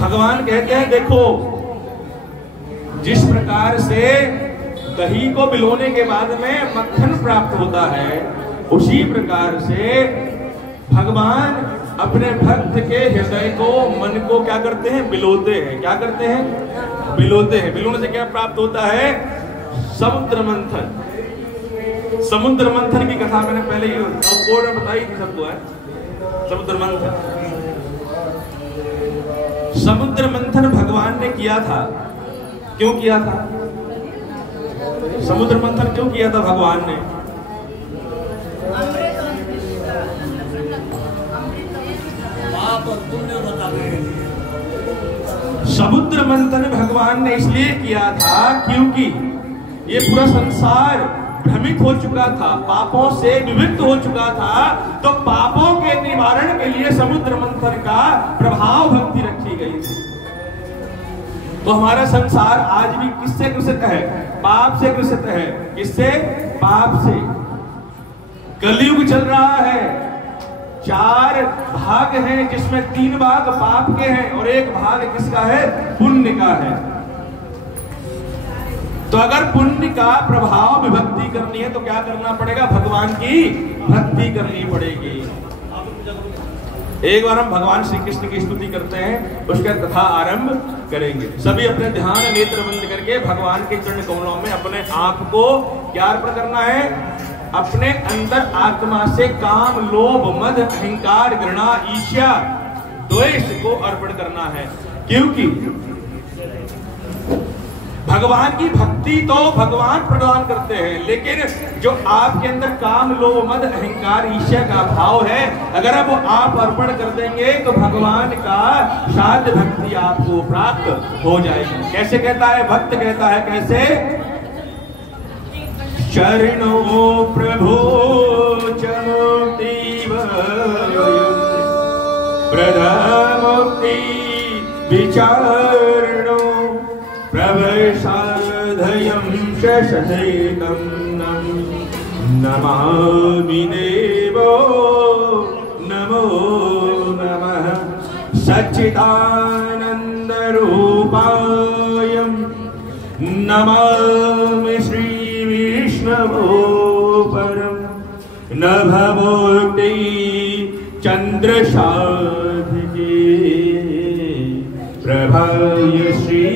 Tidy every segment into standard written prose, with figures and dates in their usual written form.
भगवान कहते हैं देखो, जिस प्रकार से दही को भिगोने के बाद में मक्खन प्राप्त होता है, उसी प्रकार से भगवान अपने भक्त के हृदय को, मन को क्या करते हैं? बिलोते हैं। क्या करते हैं? बिलोते हैं। बिलोने से क्या प्राप्त होता है? समुद्र मंथन। समुद्र मंथन की कथा मैंने पहले ही बोर्ड में बताई थी सबको, है समुद्र मंथन। समुद्र मंथन भगवान ने किया था। क्यों किया था? समुद्र मंथन क्यों किया था भगवान ने? समुद्र मंथन भगवान ने इसलिए किया था क्योंकि ये पूरा संसार भ्रमित हो चुका था, पापों से विविक्त हो चुका था। तो पापों के निवारण के लिए समुद्र मंथन का प्रभाव भक्ति रखी गई थी। तो हमारा संसार आज भी किससे ग्रसित है? पाप से ग्रसित है। किससे? पाप से। कलयुग चल रहा है, 4 भाग हैं जिसमें 3 भाग पाप के हैं और 1 भाग किसका है? पुण्य का है। तो अगर पुण्य का प्रभाव विभक्ति करनी है तो क्या करना पड़ेगा? भगवान की भक्ति करनी पड़ेगी। एक बार हम भगवान श्री कृष्ण की स्तुति करते हैं, उसका कथा आरंभ करेंगे। सभी अपने ध्यान नेत्र बंद करके भगवान के चरण कमलों में अपने आप को क्या अर्पण करना है? अपने अंदर आत्मा से काम, लोभ, मद, अहंकार, घृणा, ईर्ष्या, द्वेष को अर्पण करना है। क्योंकि भगवान की भक्ति तो भगवान प्रदान करते हैं, लेकिन जो आपके अंदर काम, लोभ, मद, अहंकार, ईर्ष्या का भाव है, अगर अब वो आप अर्पण कर देंगे तो भगवान का साध्य भक्ति आपको प्राप्त हो जाएगी। कैसे कहता है भक्त? कहता है कैसे? चरणों प्रभो चमुक्ति प्रमुक्ति विचारणो प्रवसाधयं शशेकं नमामि देवो नमो नमः सच्चिदानंद रूपायं नमामि श्री विष्णवो परम न भवोक्ति चंद्रशाधिके प्रभय श्री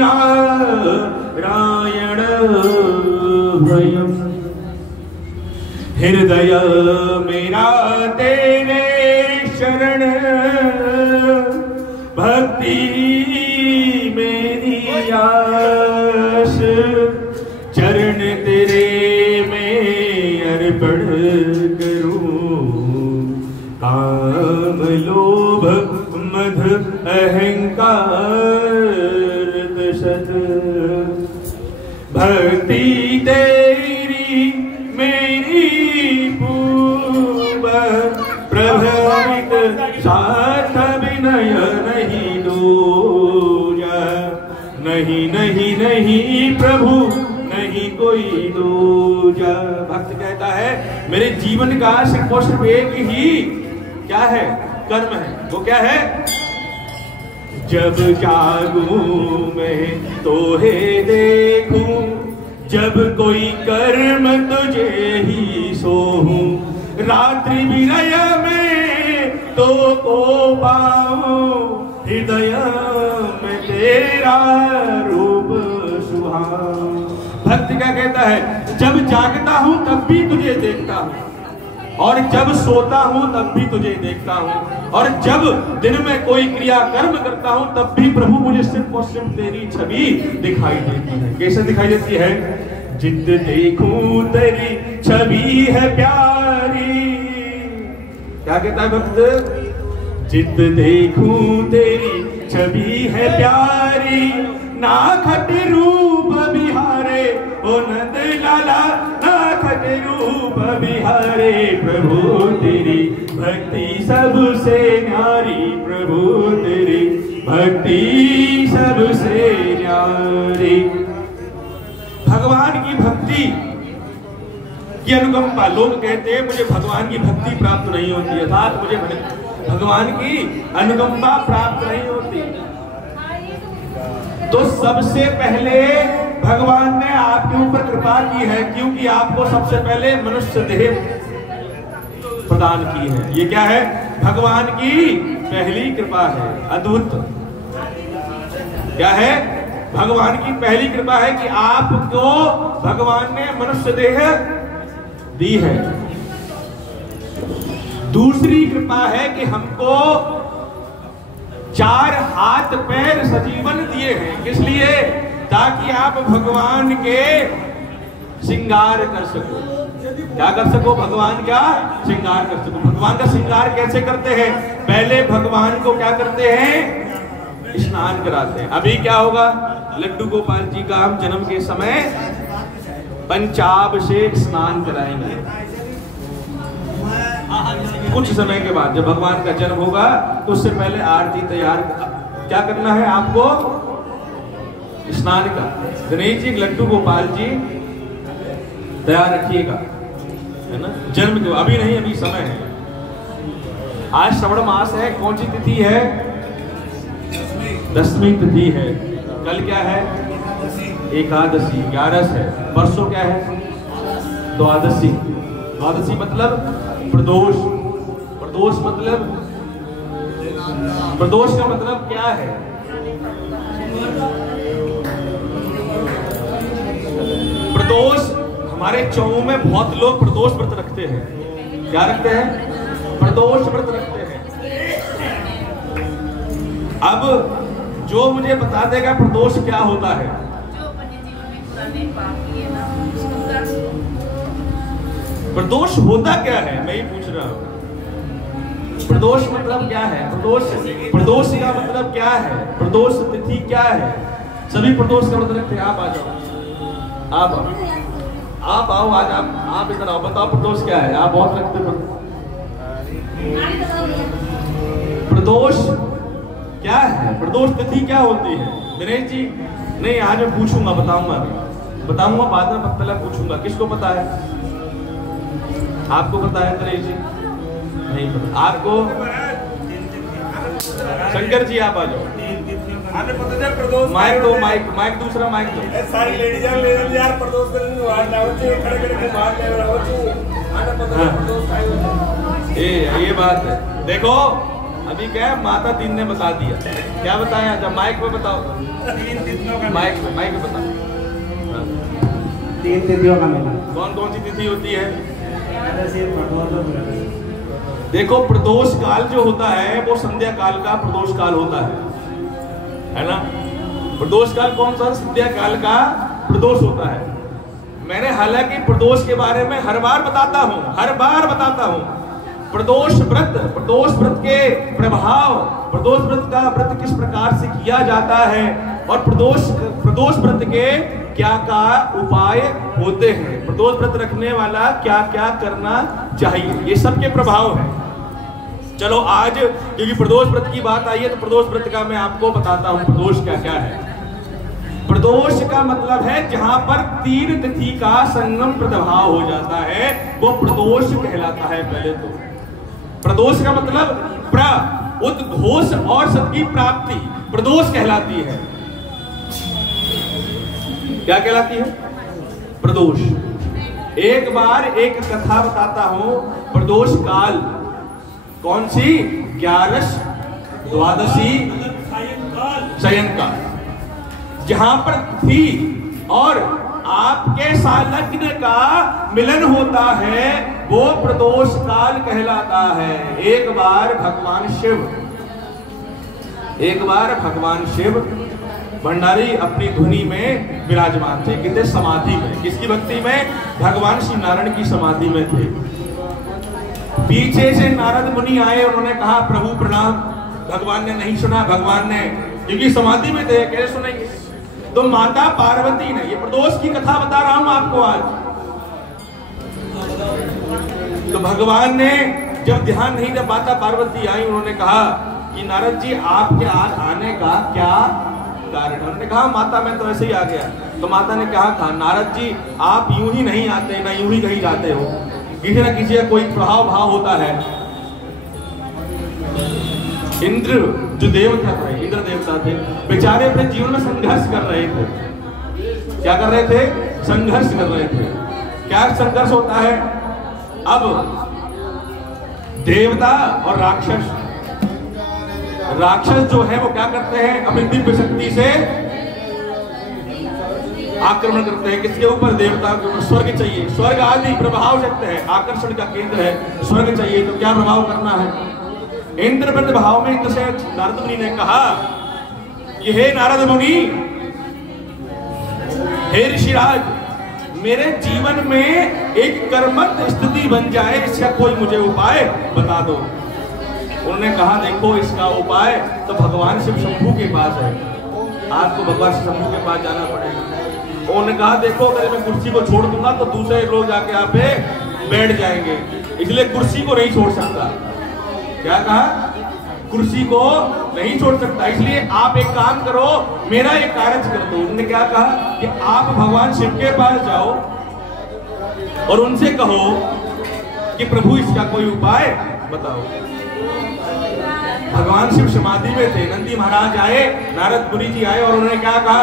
नारायण भयम्। हृदय मेरा तेरे शरण, भक्ति मेरी आस, चरण तेरे में अर्पण करूं। काम, लोभ, मद, अहंकार दशत, भक्ति तेरी मेरी पूर्व प्रभावित, साथ विनय नहीं दूजा। नहीं नहीं नहीं प्रभु नहीं कोई दूजा। भक्त कहता है मेरे जीवन का सिर्फ एक ही क्या है? कर्म है। वो क्या है? जब जागूं मैं तोहे देखूं, जब कोई कर्म तुझे ही सोहूं, रात्रि विनय में तो को पाऊं, हृदय में तेरा रूप सुहाऊं। भक्त क्या कहता है? जब जागता हूं तब भी तुझे देखता हूं, और जब सोता हूं तब भी तुझे देखता हूं, और जब दिन में कोई क्रिया कर्म करता हूं तब भी प्रभु मुझे सिर्फ और सिर्फ तेरी छवि दिखाई देती है। कैसे दिखाई देती है? जित देखूं तेरी छवि है प्यारी। क्या कहता है भक्त? जित देखूं तेरी छवि है प्यारी, नाखट रूप बिहारे ओ नंद लाला, नाखट रूप बिहारे। प्रभु तेरी भक्ति सबसे न्यारी, प्रभु तेरी भक्ति सबसे न्यारी। भगवान की भक्ति की अनुकंपा। लोग कहते हैं मुझे भगवान की भक्ति प्राप्त नहीं होती, अर्थात मुझे भगवान की अनुकंपा प्राप्त नहीं होती। सबसे पहले भगवान ने आपके ऊपर कृपा की है, क्योंकि आपको सबसे पहले मनुष्य देह प्रदान की है। ये क्या है? भगवान की पहली कृपा है। अद्भुत क्या है? भगवान की पहली कृपा है कि आपको भगवान ने मनुष्य देह दी है। दूसरी कृपा है कि हमको 4 हाथ पैर सजीवन दिए हैं। किस लिए? ताकि आप भगवान के श्रृंगार कर सको। क्या कर सको? भगवान का श्रृंगार कर सको। भगवान का श्रृंगार कैसे करते हैं? पहले भगवान को क्या करते हैं? स्नान कराते हैं। अभी क्या होगा? लड्डू गोपाल जी का हम जन्म के समय पंचाभिषेक स्नान कराएंगे। कुछ समय के बाद जब भगवान का जन्म होगा तो उससे पहले आरती तैयार क्या करना है आपको? स्नान का। गणेश जी, लड्डू गोपाल जी तैयार रखिएगा, है ना? जन्म के अभी नहीं, अभी समय है। आज श्रवण मास है। कौन सी तिथि है? 10वीं तिथि है। कल क्या है? एकादशी। 11 है। परसों क्या है? द्वादशी। द्वादशी मतलब प्रदोष। प्रदोष मतलब, प्रदोष का मतलब क्या है? प्रदोष, हमारे चौं में बहुत लोग प्रदोष व्रत रखते हैं। क्या रखते हैं? प्रदोष व्रत रखते हैं। अब जो मुझे बता देगा प्रदोष क्या होता है? प्रदोष होता क्या है, मैं ही पूछ रहा हूं। प्रदोष मतलब क्या है? प्रदोष का मतलब क्या है? प्रदोष तिथि क्या है? सभी प्रदोष का व्रत रखते हैं। आप आ जाओ, आप आओ आज, आप इधर आओ, बताओ प्रदोष क्या है? आप बहुत रखते हो। प्रदोष क्या है? प्रदोष तिथि क्या होती है? दिनेश जी, नहीं आज मैं पूछूंगा, बताऊंगा बाद में, पहले पूछूंगा। किसको पता है? आपको पता है दिनेश जी? नहीं पता आपको? शंकर जी आप आ जाओ। माइक दो, माइक दूसरा माइक दो। सारी लेडीज यार प्रदोष ये बात है। देखो अभी क्या है, माता दीन ने बता दिया। क्या बताया? जब माइक पे बताओ, माइक पे बताओ। 3 तिथियों का मेला। कौन कौन सी तिथि होती है? देखो प्रदोष काल जो होता है वो संध्या काल का प्रदोष काल होता है ना? प्रदोष काल कौन सा? संध्या काल का प्रदोष होता है। मैंने हालांकि प्रदोष के बारे में हर बार बताता हूं। प्रदोष व्रत के प्रभाव, प्रदोष व्रत का व्रत किस प्रकार से किया जाता है और प्रदोष व्रत के क्या क्या उपाय होते हैं, प्रदोष व्रत रखने वाला क्या क्या करना चाहिए, ये सब के प्रभाव है। चलो आज क्योंकि प्रदोष व्रत की बात आई है तो प्रदोष व्रत का मैं आपको बताता हूं प्रदोष क्या क्या है। प्रदोष का मतलब है जहां पर 3 तिथि का संगम प्रभाव हो जाता है वो प्रदोष कहलाता है। पहले तो प्रदोष का मतलब उद्घोष और सबकी प्राप्ति प्रदोष कहलाती है। क्या कहलाती है? प्रदोष। एक बार एक कथा बताता हूं। प्रदोष काल कौन सी? 11 द्वादशी शयनकाल, जहां पर थी और आपके सालग्न का मिलन होता है वो प्रदोष काल कहलाता है। एक बार भगवान शिव भंडारी अपनी धुनी में विराजमान थे। कितने? समाधि में। किसकी भक्ति में? भगवान श्री नारायण की समाधि में थे। पीछे से नारद मुनि आए, उन्होंने कहा प्रभु प्रणाम। भगवान ने नहीं सुना। भगवान ने, क्योंकि समाधि में थे, कैसे सुनेंगे? तो माता पार्वती ने, ये प्रदोष की कथा बता रहा हूं आपको आज, तो भगवान ने जब ध्यान नहीं था, माता पार्वती आई, उन्होंने कहा कि नारद जी आपके आज आने का क्या कारण? उन्होंने कहा माता मैं तो ऐसे ही आ गया। तो माता ने कहा नारद जी आप यूं ही नहीं आते, ना यूं ही कहीं जाते हो, किसी ना किसी का कोई प्रभाव भाव होता है। इंद्र जो देवता थे, इंद्र देवता थे, बेचारे अपने जीवन में संघर्ष कर रहे थे। क्या कर रहे थे? संघर्ष कर रहे थे। क्या संघर्ष होता है? अब देवता और राक्षस, राक्षस जो है वो क्या करते हैं? अपनी दिव्य शक्ति से आक्रमण करते हैं। किसके ऊपर? देवता के ऊपर। स्वर्ग चाहिए, स्वर्ग आदि प्रभाव शक्ति है, आकर्षण का केंद्र है, स्वर्ग चाहिए तो क्या प्रभाव करना है? इंद्रप्रथ भाव में इंद्र से नारद मुनि ने कहा कि हे नारद मुनि, हे ऋषिराज, मेरे जीवन में एक कर्मठ स्थिति बन जाए, इसका कोई मुझे उपाय बता दो। उन्होंने कहा देखो इसका उपाय तो भगवान शिव शंभू के पास है, आपको भगवान शिव शंभू के पास जाना पड़ेगा। उन्होंने कहा देखो अगर मैं कुर्सी को छोड़ दूंगा तो दूसरे लोग जाके यहाँ पे बैठ जाएंगे, इसलिए कुर्सी को नहीं छोड़ सकता। क्या कहा? कुर्सी को नहीं छोड़ सकता, इसलिए आप एक काम करो, मेरा एक कार्य कर दो। उन्होंने क्या कहा कि आप भगवान शिव के पास जाओ और उनसे कहो कि प्रभु इसका कोई उपाय बताओ। भगवान शिव समाधि में थे, नंदी महाराज आए, नारद मुनि जी आए और उन्होंने क्या कहा?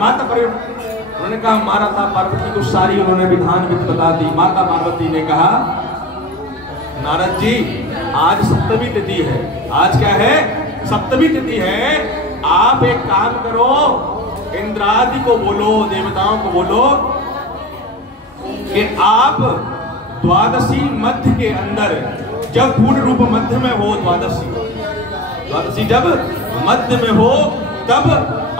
माता उन्होंने कहा माता पार्वती को सारी उन्होंने विधान विधि बता दी। माता पार्वती ने कहा नारद जी आज सप्तमी तिथि है। आज क्या है? सप्तमी तिथि है। आप एक काम करो, इंद्रादि को बोलो, देवताओं को बोलो कि आप द्वादशी मध्य के अंदर, जब पूर्ण रूप मध्य में हो, द्वादशी जब मध्य में हो, तब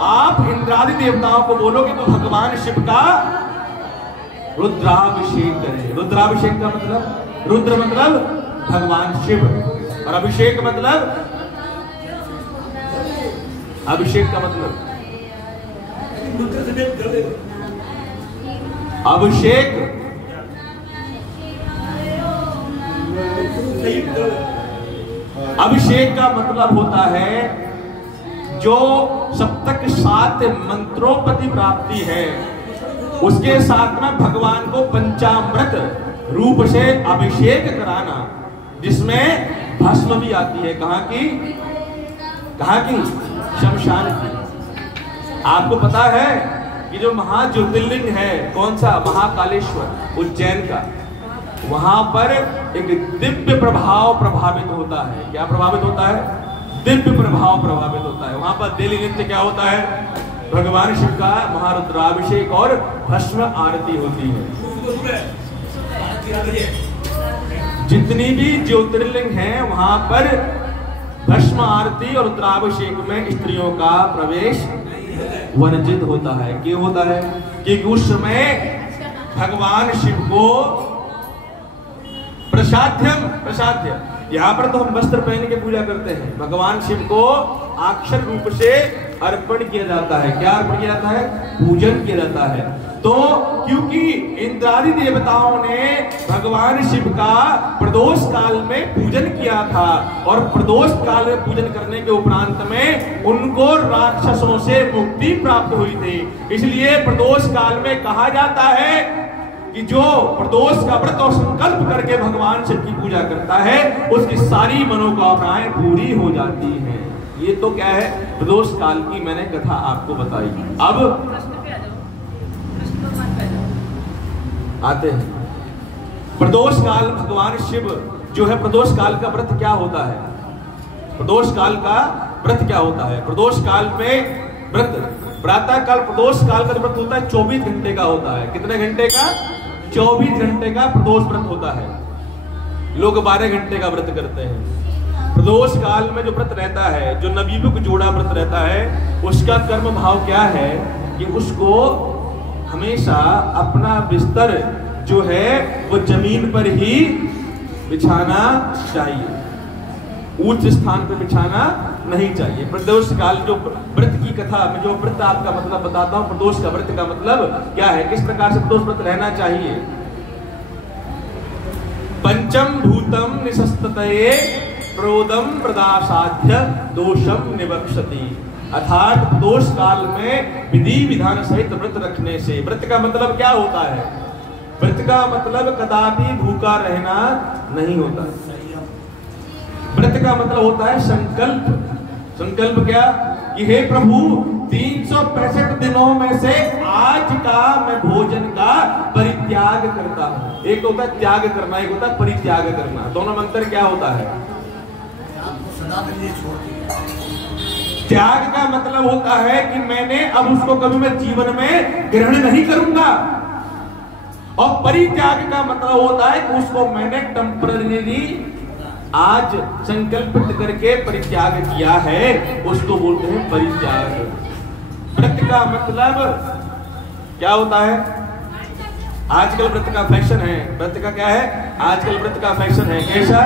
आप इंद्रादि देवताओं को बोलो कि तो भगवान शिव का रुद्राभिषेक करें। रुद्राभिषेक का मतलब, रुद्र मतलब भगवान शिव और अभिषेक मतलब, अभिषेक का मतलब अभिषेक अभिषेक का मतलब होता है जो सप्तक 7 मंत्रोपति प्राप्ति है, उसके साथ में भगवान को पंचामृत रूप से अभिषेक कराना, जिसमें भस्म भी आती है। कहाँ की? कहाँ की? शमशान की। आपको पता है कि जो महाज्योतिर्लिंग है कौन सा? महाकालेश्वर उज्जैन का, वहां पर एक दिव्य प्रभाव प्रभावित होता है। क्या प्रभावित होता है? दिव्य प्रभाव प्रभावित होता है। वहां पर डेली नित्य क्या होता है? भगवान शिव का महारुद्राभिषेक और भस्म आरती होती है। जितनी भी ज्योतिर्लिंग हैं वहां पर भस्म आरती और रुद्राभिषेक में स्त्रियों का प्रवेश वर्जित होता है। क्यों होता है? क्योंकि उस समय भगवान शिव को प्रसाद्य, यहाँ पर तो हम वस्त्र पहन के पूजा करते हैं, भगवान शिव को अक्षर रूप से अर्पण किया जाता है। क्या अर्पण किया जाता है? पूजन किया जाता है। तो क्योंकि इंद्रादि देवताओं ने भगवान शिव का प्रदोष काल में पूजन किया था और प्रदोष काल में पूजन करने के उपरांत में उनको राक्षसों से मुक्ति प्राप्त हुई थी, इसलिए प्रदोष काल में कहा जाता है कि जो प्रदोष का व्रत और संकल्प करके भगवान शिव की पूजा करता है उसकी सारी मनोकामनाएं पूरी हो जाती हैं। ये तो क्या है? प्रदोष काल की मैंने कथा आपको बताई। अब आते हैं प्रदोष काल। भगवान शिव जो है, प्रदोष काल का व्रत क्या होता है? प्रदोष काल का व्रत क्या होता है? प्रदोष काल में व्रत, प्रातः काल प्रदोष काल का व्रत होता है 24 घंटे का होता है। कितने घंटे का? 24 घंटे का प्रदोष व्रत होता है। लोग 12 घंटे का व्रत करते हैं। प्रदोष काल में जो व्रत रहता है, जो नवयुवक जोड़ा व्रत रहता है, उसका कर्म भाव क्या है कि उसको हमेशा अपना बिस्तर जो है वो जमीन पर ही बिछाना चाहिए, उच्च स्थान पर बिछाना नहीं चाहिए। प्रदोष काल जो व्रत की कथा में जो व्रत आपका मतलब बताता हूं, प्रदोष का व्रत का मतलब क्या है, किस प्रकार से प्रदोष व्रत रहना चाहिए। पंचम भूतम निशस्ततये प्रोदम प्रदासाध्य दोषम निवक्षति, अर्थात प्रदोष काल में विधि विधान सहित व्रत रखने से, व्रत का मतलब क्या होता है? व्रत का मतलब कदापि भूखा रहना नहीं होता। व्रत का मतलब होता है संकल्प, संकल्प क्या कि हे प्रभु 365 दिनों में से आज का मैं भोजन का परित्याग करता हूं। एक होता है त्याग करना, एक होता है परित्याग करना। दोनों में अंतर क्या होता है? त्याग का मतलब होता है कि मैंने अब उसको कभी मैं जीवन में ग्रहण नहीं करूंगा, और परित्याग का मतलब होता है कि उसको मैंने टेम्पररी आज संकल्पित करके परित्याग किया है, उसको बोलते हैं परित्याग। व्रत का मतलब क्या होता है? आजकल व्रत का फैशन है। व्रत का क्या है? आजकल व्रत का फैशन है। कैसा?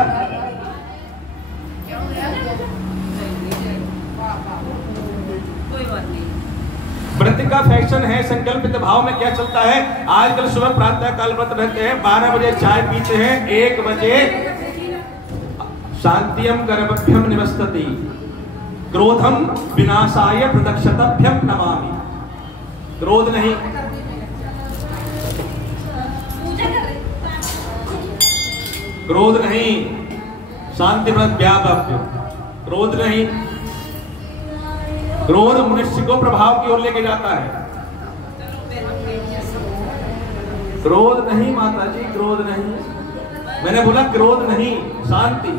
व्रत का फैशन है। संकल्पित भाव में क्या चलता है? आजकल सुबह प्रातः काल व्रत रहते हैं, 12 बजे चाय पीते हैं, 1 बजे शांतियम करभ्यम निवस्तति, क्रोधम विनाशाय प्रदक्षतभ्यम नमामि। क्रोध नहीं, क्रोध नहीं, शांति व्रत व्यापक। क्रोध नहीं, क्रोध मनुष्य को प्रभाव की ओर लेके जाता है। क्रोध नहीं माता जी, क्रोध नहीं। मैंने बोला क्रोध नहीं, शांति।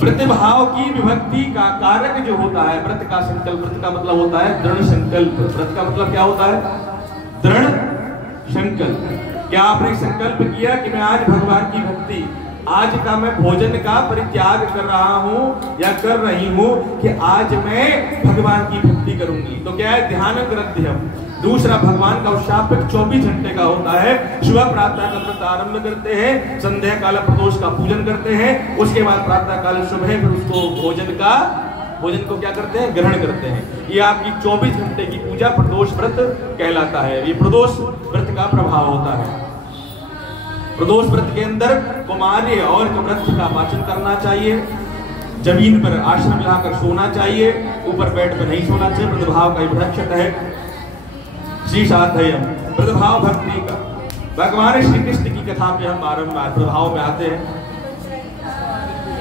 व्रत भाव की विभक्ति का कारक जो होता है व्रत का संकल्प। व्रत का मतलब होता है दृढ़ संकल्प। व्रत का मतलब क्या होता है? दृढ़ संकल्प। क्या आपने संकल्प किया कि मैं आज भगवान की भक्ति, आज का मैं भोजन का परित्याग कर रहा हूं या कर रही हूं कि आज मैं भगवान की भक्ति करूंगी। तो क्या है? ध्यान ग्रंथ्यम। दूसरा, भगवान का उच्चापक 24 घंटे का होता है। सुबह प्रातः का व्रत आरंभ करते हैं, संध्या काल प्रदोष का पूजन करते हैं, उसके बाद प्रातः काल सुबह फिर उसको भोजन को क्या करते हैं? ग्रहण करते हैं। ये आपकी 24 घंटे की पूजा प्रदोष व्रत कहलाता है। ये प्रदोष व्रत का प्रभाव होता है। प्रदोष व्रत के अंदर कुमार्य और व्रत का वाचन करना चाहिए, जमीन पर आश्रम लाकर सोना चाहिए, ऊपर बेड पर नहीं सोना चाहिए। प्रभाव का विलक्षण है श्रीशाध्ययम, प्रभाव भक्ति का। भगवान श्री कृष्ण की कथा में हम बारंबार प्रभाव में आते हैं।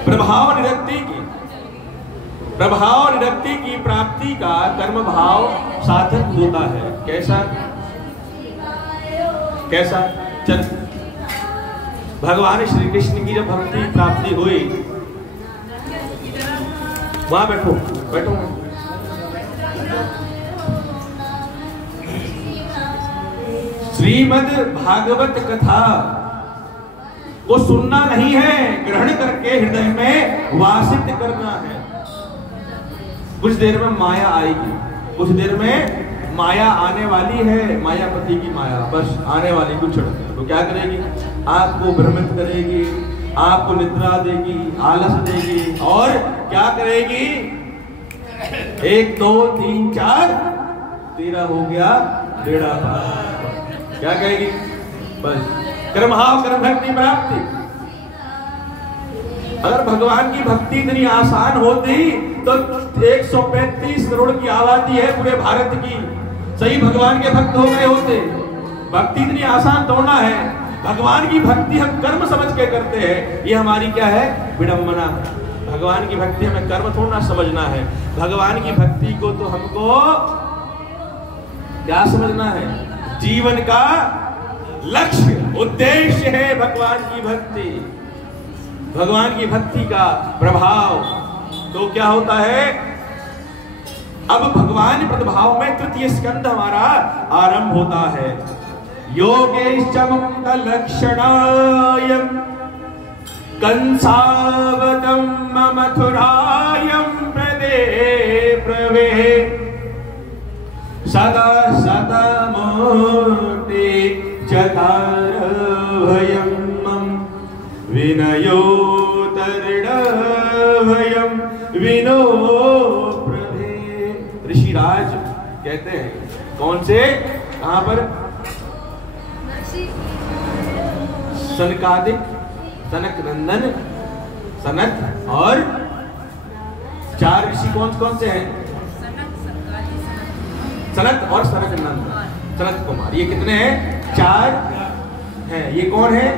प्रभाव निरक्ति की प्राप्ति का कर्म भाव साधक होता है। कैसा? चल, भगवान श्री कृष्ण की जब भक्ति प्राप्ति हुई, वहां बैठो। श्रीमद् भागवत कथा को सुनना नहीं है, ग्रहण करके हृदय में वासित करना है। कुछ देर में माया आएगी, कुछ देर में माया आने वाली है, मायापति की माया बस आने वाली, कुछ तो क्या करेगी? आपको भ्रमित करेगी, आपको निद्रा देगी, आलस देगी, और क्या करेगी? 1 2 3 4 13 हो गया बेड़ा पार। क्या कहेगी? बस कर्मभाव कर्म भक्ति प्राप्ति। अगर भगवान की भक्ति इतनी आसान होती तो 135 करोड़ की आबादी है पूरे भारत की, सही भगवान के भक्त हो गए होते। भक्ति इतनी आसान तोड़ना है। भगवान की भक्ति हम कर्म समझ के करते हैं, ये हमारी क्या है? विडंबना। भगवान की भक्ति हमें कर्म थोड़ा समझना है। भगवान की भक्ति को तो हमको क्या समझना है? जीवन का लक्ष्य, उद्देश्य है भगवान की भक्ति। भगवान की भक्ति का प्रभाव तो क्या होता है? अब भगवान प्रभाव में तृतीय स्कंद हमारा आरंभ होता है। योगेश्च लक्षणायं कंसावतं मथुरायं प्रवे सदा सदा मूर्ति चकार भयं विनयो तरणभयं विनो प्रभे। ऋषिराज कहते हैं, कौन से? कहां पर? सनकादिक, सनक नंदन, सनत और 4 ऋषि कौन से हैं? सनत और सनक नंदन, सनत कुमार। ये कितने हैं? 4 हैं। ये कौन है?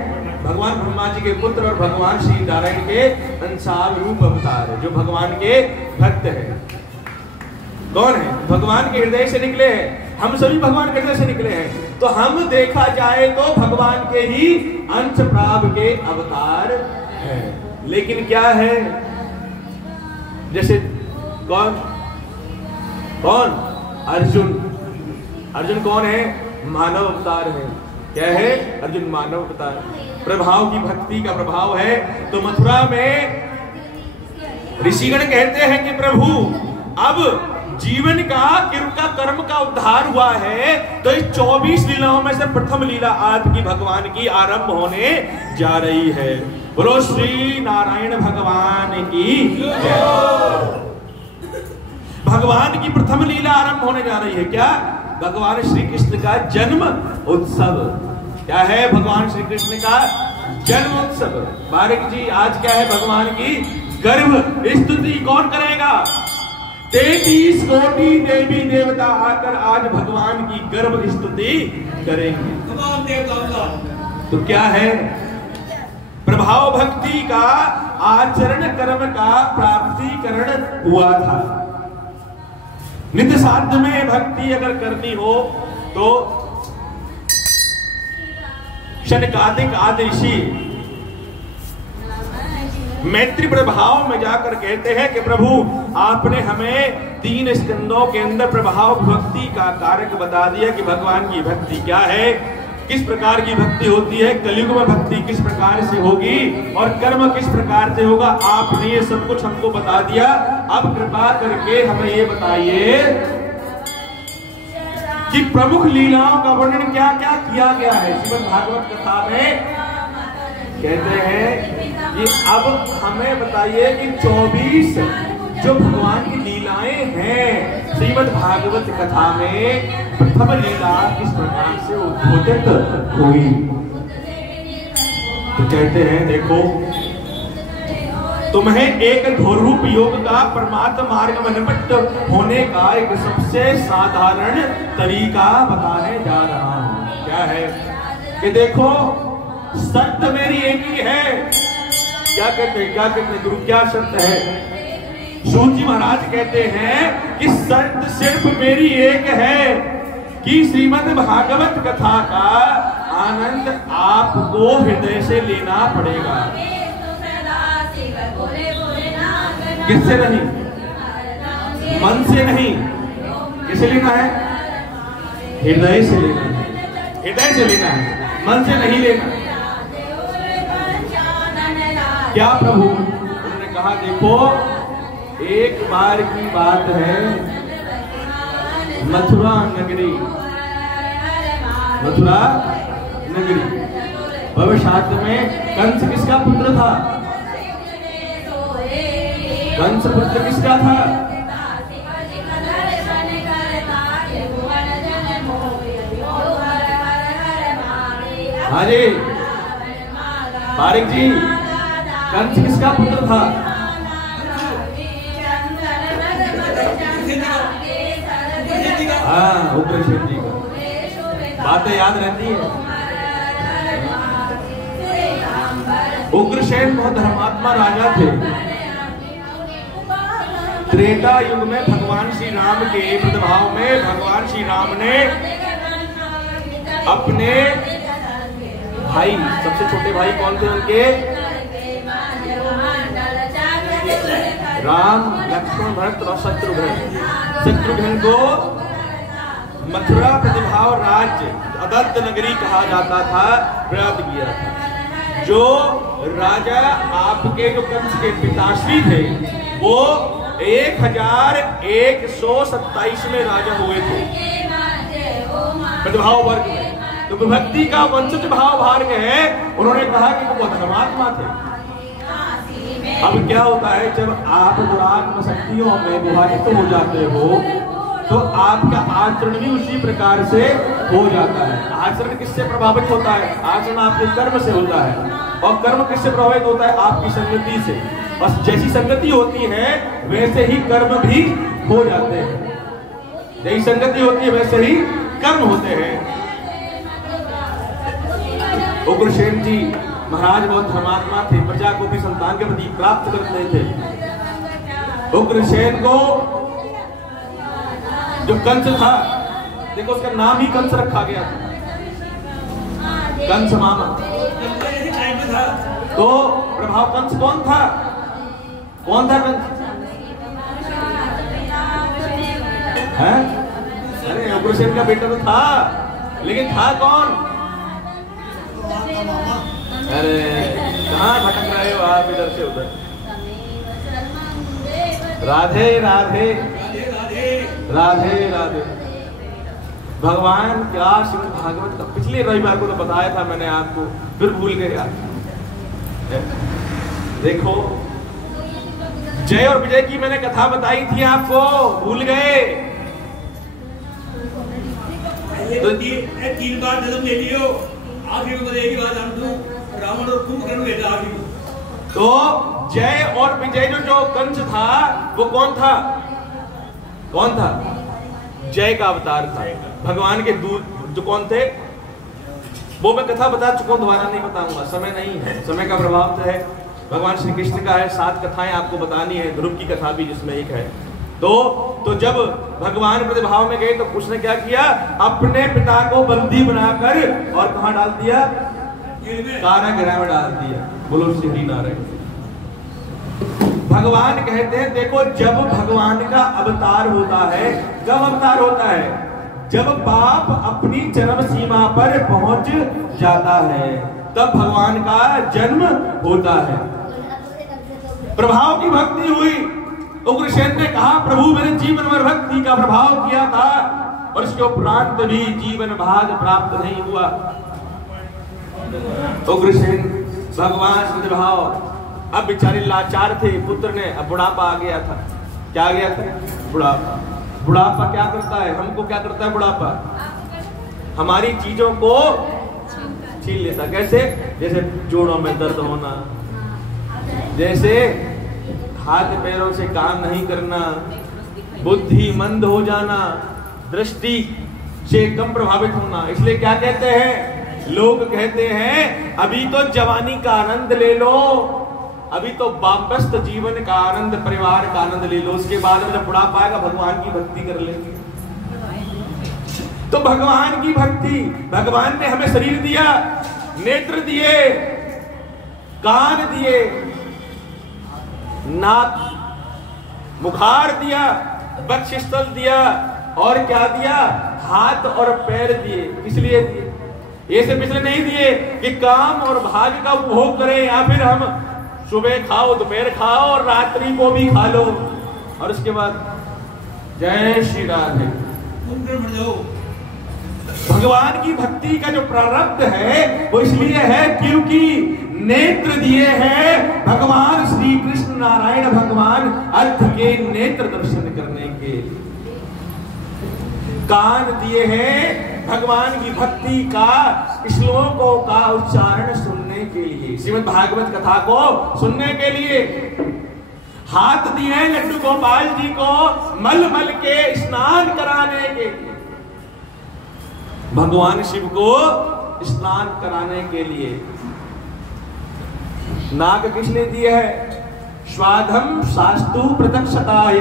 भगवान ब्रह्मा जी के पुत्र और भगवान श्री नारायण के अंशाव रूप अवतार है, जो भगवान के भक्त हैं। कौन है? भगवान के हृदय से निकले हैं। हम सभी भगवान के हृदय से निकले हैं। तो हम देखा जाए तो भगवान के ही अंश प्राभ के अवतार हैं। लेकिन क्या है, जैसे कौन कौन अर्जुन। अर्जुन कौन है? मानव अवतार है। क्या है? अर्जुन मानव अवतार। प्रभाव की भक्ति का प्रभाव है। तो मथुरा में ऋषिगण कहते हैं कि प्रभु अब जीवन का कर्म का उद्धार हुआ है, तो इस 24 लीलाओं में से प्रथम लीला आपकी भगवान की आरंभ होने जा रही है। बोलो श्री नारायण भगवान की। भगवान की प्रथम लीला आरंभ होने जा रही है। क्या? भगवान श्री कृष्ण का जन्म उत्सव। क्या है? भगवान श्री कृष्ण का जन्म उत्सव। बारिक जी, आज क्या है? भगवान की गर्भ स्तुति कौन करेगा? 33 कोटि देवी देवता आकर आज भगवान की गर्भ स्तुति करेंगे। तो क्या है? प्रभाव भक्ति का आचरण कर्म का प्राप्तिकरण हुआ था। नित्य साध्य में भक्ति अगर करनी हो तो शनकादिक आदि ऋषि मैत्री प्रभाव में जाकर कहते हैं कि प्रभु आपने हमें 3 स्कंदों के अंदर प्रभाव भक्ति का कारक बता दिया कि भगवान की भक्ति क्या है, किस प्रकार की भक्ति होती है, कलयुग में भक्ति किस प्रकार से होगी और कर्म किस प्रकार से होगा। आपने ये सब कुछ हमको बता दिया। अब कृपा करके हमें ये बताइए कि प्रमुख लीलाओं का वर्णन क्या क्या किया गया है। श्रीमद् भागवत कथा में कहते हैं कि अब हमें बताइए कि 24 जो भगवान की लीलाएं हैं श्रीमद् भागवत कथा में प्रथम लीला किस प्रकार से उद्बोधित हुई। तो कहते हैं देखो, तुम्हें एक ध्रुव योग का परमात्मा मार्ग में निमित्त होने का एक सबसे साधारण तरीका बताने जा रहा हूं। क्या है? कि देखो शर्त मेरी एक ही है। क्या कहते हैं? क्या कहते हैं गुरु? क्या शर्त है? सूत जी महाराज कहते हैं कि शर्त सिर्फ मेरी एक है कि श्रीमद् भागवत कथा का आनंद आपको हृदय से लेना पड़ेगा। किससे नहीं? मन से नहीं। किसे लेना है? हृदय से लेना है। हृदय से लेना है, मन से नहीं लेना। क्या प्रभु? उन्होंने कहा देखो, एक बार की बात है, मथुरा नगरी भविष्य में कंस किसका पुत्र था? कंस पुत्र किसका था? हाँ जी बारिक जी, कंस किसका पुत्र था? हाँ, उग्रसेन जी का। बातें याद रहती है। उग्रसेन बहुत धर्मात्मा राजा थे। त्रेता युग में भगवान श्री राम के प्रभाव में भगवान श्री राम ने अपने भाई, सबसे छोटे भाई कौन थे उनके? राम, लक्ष्मण, भरत और शत्रुघ्न को मथुरा प्रतिभाव राज्य अदत्त नगरी कहा जाता था, प्राप्त किया था। जो राजा आपके जो कंस के पिताश्री थे वो 1127 में राजा हुए थे प्रतिभाव वर्ग में। तो विभक्ति का वंशज भाव भार्ग है। उन्होंने कहा कि वो धर्मात्मा थे। अब क्या होता है, जब आप दुरात्म शक्तियों में विभाजित हो जाते हो तो आपका आचरण भी उसी प्रकार से हो जाता है। आचरण किससे प्रभावित होता है? आचरण आपके कर्म से होता है। और कर्म किससे प्रभावित होता है? आपकी संगति से। बस जैसी संगति होती है वैसे ही कर्म भी हो जाते हैं। जैसी संगति होती है वैसे ही कर्म होते हैं। उग्रसेन जी महाराज बहुत धर्मात्मा थे, प्रजा को भी संतान के प्रति प्राप्त करते थे। उग्रसेन को जो कंस था, देखो उसका नाम ही कंस रखा गया था, कंस मामा। तो प्रभाव कंस कौन था? कौन था कंस? है? अरे उग्रसेन का बेटा तो था, लेकिन था कौन? अरे कहाँ भटक रहे हो आप इधर से उधर? राधे राधे राधे राधे। भगवान क्या श्रीमद् भागवत का पिछले रविवार को तो बताया था मैंने आपको, फिर भूल गए आप। देखो जय और विजय की मैंने कथा बताई थी आपको, भूल गए? तो तीन बार जन्म ले लियो, आखिरी में एक बार जान दूं, रावण और कुंभकर्ण बेटा आखिरी में। तो जय और विजय जो कंस था वो कौन था? कौन था? जय का अवतार था, भगवान के दूत जो कौन थे वो मैं कथा बता चुका हूं, दोबारा नहीं बताऊंगा, समय नहीं है, समय का प्रभाव तो है। भगवान श्री कृष्ण का है, 7 कथाएं आपको बतानी है, ध्रुव की कथा भी जिसमें एक है। तो जब भगवान प्रतिभाव में गए तो उसने क्या किया? अपने पिता को बंदी बनाकर और कहां डाल दिया? कारागृह में डाल दिया। बोलो श्री नारायण। भगवान कहते हैं देखो, जब भगवान का अवतार होता है, कब अवतार होता है? जब बाप अपनी जन्म सीमा पर पहुंच जाता है, तब भगवान का जन्म होता है। प्रभाव की भक्ति हुई, उग्रसेन ने कहा प्रभु मैंने जीवन भर भक्ति का प्रभाव किया था और इसके उपरांत भी जीवन भाग प्राप्त नहीं हुआ। उग्रसेन भगवान प्रतिभाव, अब बेचारे लाचार थे, पुत्र ने, अब बुढ़ापा आ गया था। क्या आ गया था? बुढ़ापा। बुढ़ापा क्या करता है? हमको क्या करता है बुढ़ापा? हमारी चीजों को छीन लेता। कैसे? जैसे जोड़ों में दर्द होना, जैसे हाथ पैरों से काम नहीं करना, बुद्धि मंद हो जाना, दृष्टि से कम प्रभावित होना। इसलिए क्या कहते हैं लोग? कहते हैं अभी तो जवानी का आनंद ले लो, अभी तो वापस्त जीवन का आनंद, परिवार का आनंद ले लो, उसके बाद में जब बुढ़ापा आएगा भगवान की भक्ति कर लेंगे। तो भगवान की भक्ति, भगवान ने हमें शरीर दिया, नेत्र दिए, कान दिए, नाक, मुखार दिया, वक्षस्थल दिया, और क्या दिया? हाथ और पैर दिए। किस लिए दिए? ये सिर्फ इसलिए नहीं दिए कि काम और भाग्य का उपभोग करें, या फिर हम सुबह खाओ, दोपहर खाओ और रात्रि को भी खा लो, और उसके बाद जय श्री राधे। भगवान की भक्ति का जो प्रारब्ध है वो इसलिए है क्योंकि नेत्र दिए हैं भगवान श्री कृष्ण नारायण भगवान अर्थ के नेत्र दर्शन करने के। कान दिए हैं भगवान की भक्ति का, श्लोकों का उच्चारण सुनने के लिए, श्रीमद् भागवत कथा को सुनने के लिए। हाथ दिए लड्डू गोपाल जी को मल मल के स्नान कराने के लिए, भगवान शिव को स्नान कराने के लिए। नाक किसने दिए है? स्वाधम शास्तु प्रत्यक्षताय,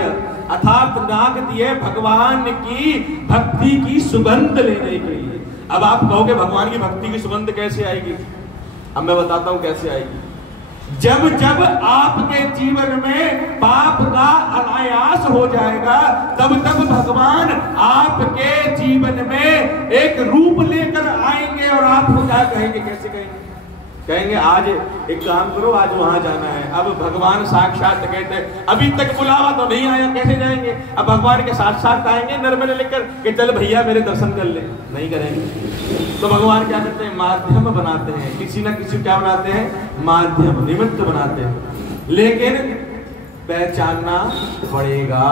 अर्थात नाक दिए भगवान की भक्ति की सुगंध लेने के लिए। अब आप कहोगे भगवान की भक्ति की सुगंध कैसे आएगी? अब मैं बताता हूं कैसे आएगी। जब जब आपके जीवन में पाप का अनायास हो जाएगा, तब तब भगवान आपके जीवन में एक रूप लेकर आएंगे और आपको क्या कहेंगे? कैसे कहेंगे? कहेंगे आज एक काम करो, आज वहां जाना है। अब भगवान साक्षात कहते हैं अभी तक बुलावा तो नहीं आया, कैसे जाएंगे? अब भगवान के साथ आएंगे नर्मदे लेकर कि चल भैया मेरे दर्शन कर ले, नहीं करेंगे। तो भगवान क्या करते हैं? माध्यम बनाते हैं, किसी ना किसी क्या बनाते हैं? माध्यम, निमित्त बनाते हैं। लेकिन पहचानना पड़ेगा।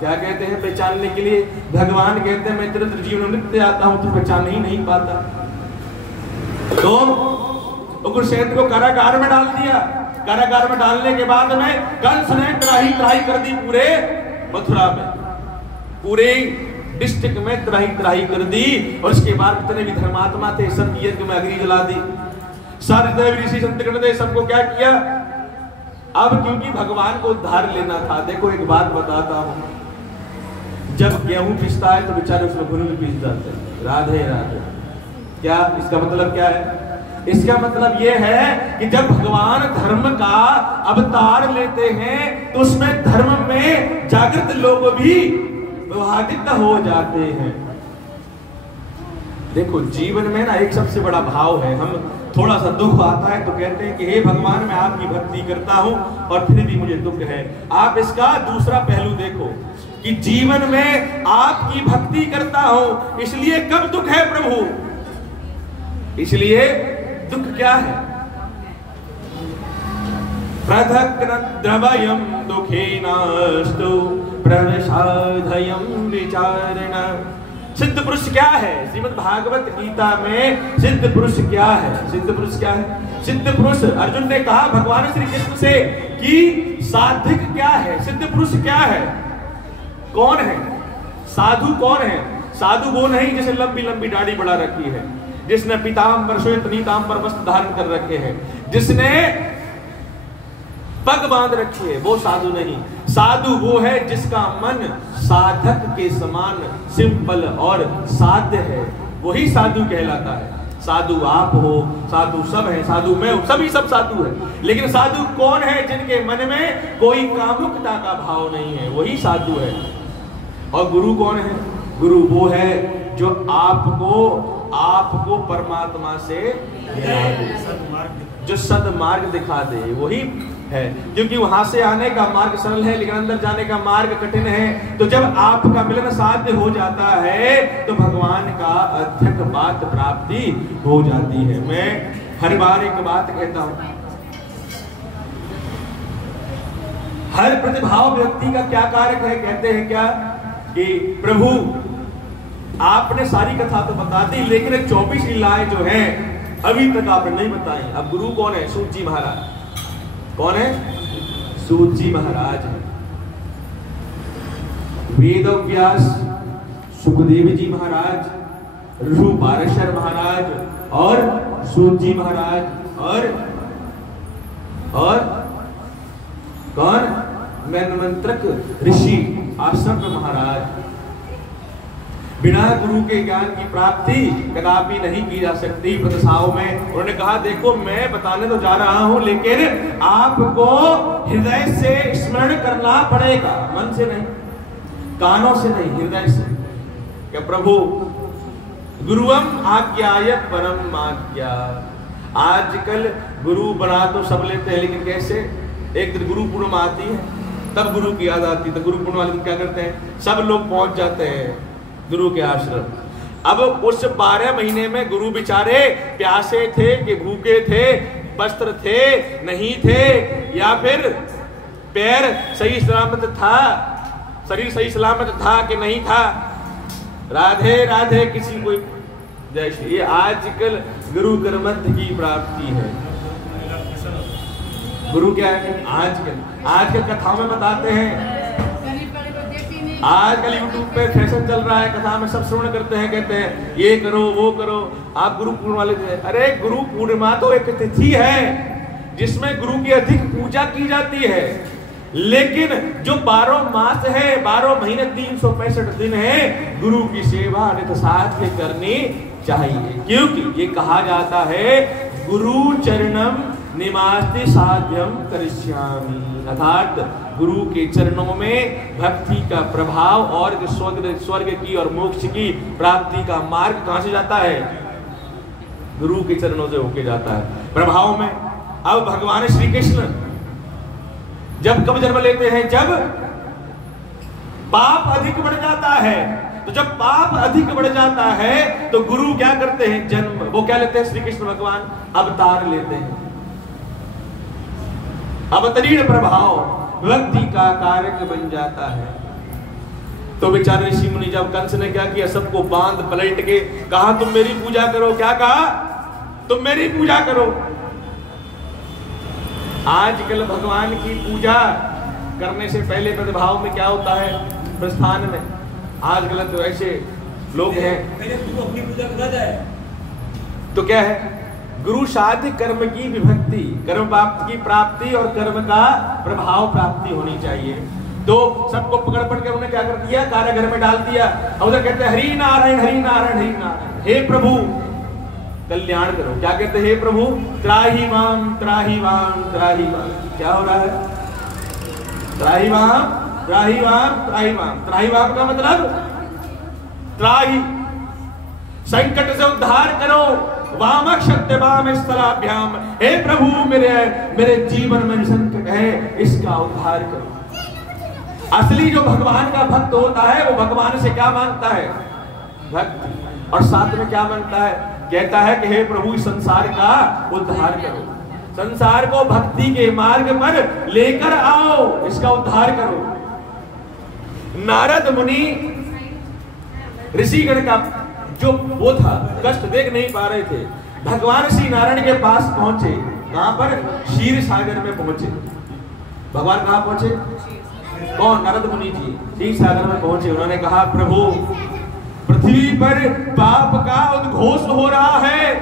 क्या कहते हैं पहचानने के लिए? भगवान कहते हैं मैं तेरे जीवन में नित्य आता हूं, तू पहचान ही नहीं पाता। तो उग्रसेन को कारागार में डाल दिया। कारागार में डालने के बाद में कंस ने त्राही त्राही कर दी पूरे मथुरा में, पूरे डिस्ट्रिक्ट में त्राही त्राही कर दी। और उसके बाद जितने भी धर्मात्मा थे सब यज्ञ में अग्नि जला दी। सारे ऋषि संत गण सबको क्या किया? अब क्योंकि भगवान को उद्धार लेना था। देखो एक बात बताता हूं, जब गेहूं पिसता है तो बेचारे उसमें घुन भी पीस जाते हैं। राधे राधे। क्या इसका मतलब क्या है? इसका मतलब यह है कि जब भगवान धर्म का अवतार लेते हैं तो उसमें धर्म में जागृत लोग भी विभाजित हो जाते हैं। देखो जीवन में ना एक सबसे बड़ा भाव है, हम थोड़ा सा दुख आता है तो कहते हैं कि हे भगवान मैं आपकी भक्ति करता हूं और फिर भी मुझे दुख है। आप इसका दूसरा पहलू देखो कि जीवन में आपकी भक्ति करता हूं इसलिए कब दुख है प्रभु? इसलिए दुख क्या है? प्रधक्नद्रवयं दुखेनास्तु प्रविषादयं विचारेण। सिद्ध पुरुष क्या है? श्रीमद् भागवत गीता में सिद्ध पुरुष क्या है? सिद्ध पुरुष क्या है? सिद्ध पुरुष, अर्जुन ने कहा भगवान श्री कृष्ण से कि साधिक क्या है? सिद्ध पुरुष क्या है? कौन है साधु? कौन है साधु? वो नहीं जिसे लंबी लंबी दाढ़ी बढ़ा रखी है, जिसने पीताम्बर श्वेत नीताम्बर वस्त्र धारण कर रखे हैं, जिसने पग बांध रखी है, वो साधु नहीं। साधु वो है जिसका मन साधक के समान सिंपल और साध्य है, वही साधु कहलाता है। साधु आप हो, साधु सब है, साधु मैं हूं, सभी सब साधु है। लेकिन साधु कौन है? जिनके मन में कोई कामुकता का भाव नहीं है, वही साधु है। और गुरु कौन है? गुरु वो है जो आपको परमात्मा से जो सदमार्ग दिखा दे, वही है। क्योंकि वहां से आने का मार्ग सरल है लेकिन अंदर जाने का मार्ग कठिन है। तो जब आपका मिलन साध्य हो जाता है तो भगवान का अध्यक्ष बात प्राप्ति हो जाती है। मैं हर बार एक बात कहता हूं, हर प्रतिभाव व्यक्ति का क्या कारक है? कहते हैं क्या कि प्रभु आपने सारी कथा तो बता दी लेकिन 24 लीलाएं जो हैं अभी तक आपने नहीं बताई। अब गुरु कौन है? सूत जी महाराज। कौन है? सूत जी महाराज है। वेद व्यास सुखदेव जी महाराज, ऋषु पारशर महाराज और सूत जी महाराज और कौन? मनमंत्रक ऋषि आसन्न महाराज। बिना गुरु के ज्ञान की प्राप्ति कदापि नहीं की जा सकती। प्रतिभाव में उन्होंने कहा देखो मैं बताने तो जा रहा हूं लेकिन आपको हृदय से स्मरण करना पड़ेगा, मन से नहीं, कानों से नहीं, हृदय से। क्या प्रभु गुरुवम आज्ञायत परम आज्ञा। आजकल गुरु बना तो सब लेते हैं लेकिन कैसे? एक दिन गुरु पूर्णिमा आती है तब गुरु की याद आती है, तो गुरु पूर्णिमा वाले दिन क्या करते हैं? सब लोग पहुंच जाते हैं गुरु के आश्रम। अब उस 12 महीने में गुरु बेचारे प्यासे थे कि भूखे थे, वस्त्र थे नहीं थे, या फिर पैर सही सलामत था, शरीर सही सलामत था कि नहीं था। राधे राधे किसी को जैसे ये आजकल गुरु कर्मंत की प्राप्ति है। गुरु क्या है? आजकल कथाओं में बताते हैं, आजकल यूट्यूब पे फैशन चल रहा है, कथा में सब श्रवण करते हैं, कहते हैं ये करो वो करो, आप गुरु पूर्णिमा वाले दिन। अरे गुरु पूर्णिमा तो एक तिथि है जिसमें गुरु की अधिक पूजा की जाती है, लेकिन जो 12 मास है, 12 महीने 365 दिन है, गुरु की सेवा नित साथ करनी चाहिए। क्योंकि ये कहा जाता है गुरु चरणम निमास्ति साध्यम करिष्यामि, अर्थात गुरु के चरणों में भक्ति का प्रभाव और स्वर्ग की और मोक्ष की प्राप्ति का मार्ग कहां से जाता है? गुरु के चरणों से होके जाता है प्रभाव में। अब भगवान श्री कृष्ण जब कब जन्म लेते हैं? जब पाप अधिक बढ़ जाता है। तो जब पाप अधिक बढ़ जाता है तो गुरु क्या करते हैं? जन्म, वो क्या लेते हैं? श्री कृष्ण भगवान अवतार लेते हैं। अवतरीण प्रभाव व्यक्ति का कारक बन जाता है। तो बेचारे ऋषि मुनि, जब कंस ने क्या किया? सबको बांध पलट के कहा तुम मेरी पूजा करो। क्या कहा? तुम मेरी पूजा करो। आजकल भगवान की पूजा करने से पहले प्रतिभाव में क्या होता है? प्रस्थान में आजकल तो ऐसे लोग हैं, पहले तू अपनी पूजा करा जाए। तो क्या है? गुरु साध्य कर्म की विभक्ति, कर्म प्राप्ति की प्राप्ति और कर्म का प्रभाव प्राप्ति होनी चाहिए। तो सबको पकड़ पकड़ के उन्होंने क्या कर दिया, कारागार में डाल दिया। और उधर कहते हैं हरि नारायण हरि नारायण हरि नारायण, हे प्रभु कल्याण करो। क्या कहते हैं, हे प्रभु त्राहि माम त्राहि माम त्राहि माम। क्या हो रहा है, त्राहि माम त्राहि माम त्राहि माम। त्राहि माम का मतलब त्राहि, संकट से उद्धार करो। वामक सत्य वाम स्थलाभ्याम, हे प्रभु मेरे जीवन में संकट है, इसका उद्धार करो। असली जो भगवान का भक्त होता है वो भगवान से क्या मांगता है, भक्ति, और साथ में क्या मांगता है, कहता है कि हे प्रभु इस संसार का उद्धार करो, संसार को भक्ति के मार्ग पर लेकर आओ, इसका उद्धार करो। नारद मुनि ऋषिगण का जो वो था, कष्ट देख नहीं पा रहे थे, भगवान श्री नारायण के पास पहुंचे। कहां पर, क्षीर सागर में पहुंचे। भगवान कहां पहुंचे, कौन, नारद मुनि जी क्षीर सागर में पहुंचे। उन्होंने कहा प्रभु पृथ्वी पर पाप का उद्घोष हो रहा है,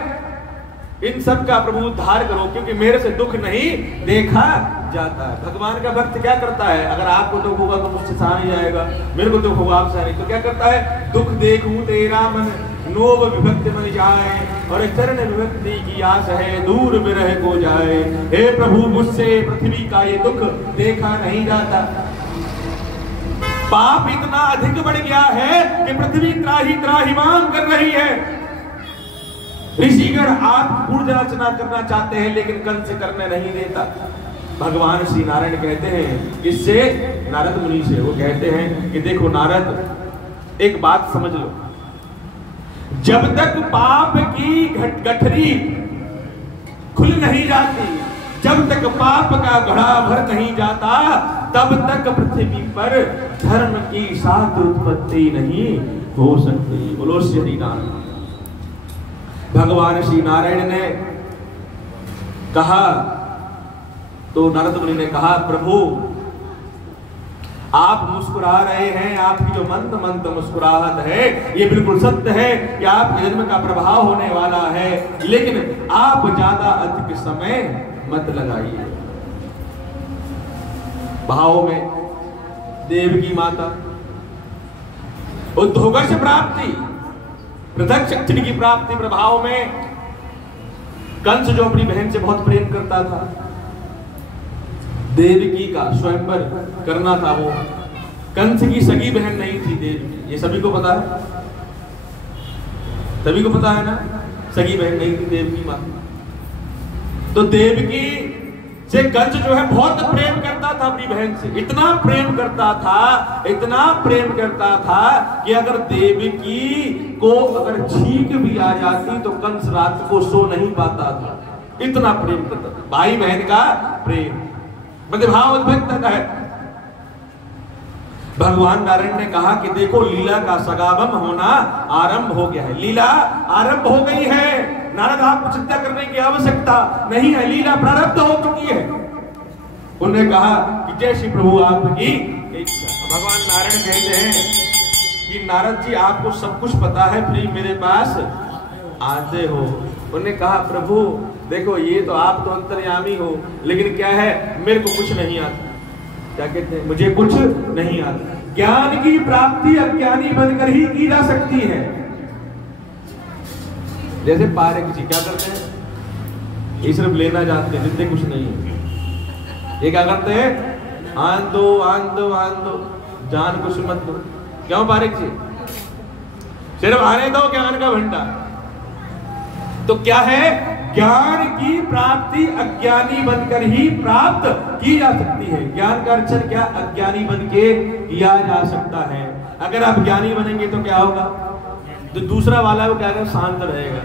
इन सब का प्रभु उद्धार करो, क्योंकि मेरे से दुख नहीं देखा जाता है। भगवान का भक्त क्या करता है, अगर आपको दुख होगा तो मुझसे सहा नहीं जाएगा, मेरे को दुख होगा आपसे नहीं, तो क्या करता है, दुख देखूं तेरा मन नोव विभक्त मन जाए, और चरण विभक्ति की आस है दूर विरह को जाए। हे प्रभु मुझसे पृथ्वी का ये दुख देखा नहीं जाता, पाप इतना अधिक बढ़ गया है कि पृथ्वी त्राहि त्राहिमाम कर रही है। ऋषिगण आप पूर्ण रचना करना चाहते हैं लेकिन कंस करने नहीं देता। भगवान श्री नारायण कहते हैं किससे, नारद मुनि से। वो कहते हैं कि देखो नारद, एक बात समझ लो, जब तक पाप की गठरी खुल नहीं जाती, जब तक पाप का घड़ा भर नहीं जाता, तब तक पृथ्वी पर धर्म की सात उत्पत्ति नहीं हो सकती। बोलो श्री नारायण। भगवान श्री नारायण ने कहा, तो नारद मुनि ने कहा प्रभु आप मुस्कुरा रहे हैं, आपकी जो मंद मंद मुस्कुराहट है ये बिल्कुल सत्य है कि आपके जन्म का प्रभाव होने वाला है, लेकिन आप ज्यादा अधिक समय मत लगाइए। भाव में देवकी माता उद्घोष प्राप्ति, पृथक शक्ति की प्राप्ति प्रभाव में। कंस जो अपनी बहन से बहुत प्रेम करता था, देवकी का स्वयंवर करना था, वो कंस की सगी बहन नहीं थी देवकी, ये सभी को पता है, सभी को पता है ना, सगी बहन नहीं थी देवकी माँ। तो देवकी से कंस जो है बहुत प्रेम करता था अपनी बहन से, इतना प्रेम करता था, इतना प्रेम करता था कि अगर देवकी को अगर छींक भी आ जाती तो कंस रात को सो नहीं पाता था, इतना प्रेम करता था। भाई बहन का प्रेम भाव उद्भक्त है। भगवान नारायण ने कहा कि देखो लीला का सगागम होना आरंभ हो गया है, लीला आरंभ हो गई है, नारद आपको चिंता करने की आवश्यकता नहीं है, लीला प्रारब्ध हो चुकी है। उन्होंने कहा कि जय श्री प्रभु आपकी इच्छा। भगवान नारायण कहते हैं कि नारद जी आपको सब कुछ पता है, फिर मेरे पास आते हो। उन्होंने कहा प्रभु देखो ये तो आप तो अंतर्यामी हो, लेकिन क्या है मेरे को कुछ नहीं आता। क्या कहते हैं, मुझे कुछ नहीं आता। ज्ञान की प्राप्ति अज्ञानी बनकर ही की जा सकती है। जैसे पारक जी क्या करते हैं, ये सिर्फ लेना जानते हैं, जितने कुछ नहीं है। ये क्या करते हैं, आन दो आन दो आन दो, जान कुछ मत दो। क्यों पारक जी, सिर्फ आने दो ज्ञान का भंडार। तो क्या है, ज्ञान की प्राप्ति अज्ञानी बनकर ही प्राप्त की जा सकती है। ज्ञान का अर्चन क्या, अज्ञानी बन के किया जा सकता है। अगर आप ज्ञानी बनेंगे तो क्या होगा, तो दूसरा वाला वो क्या है, शांत रहेगा।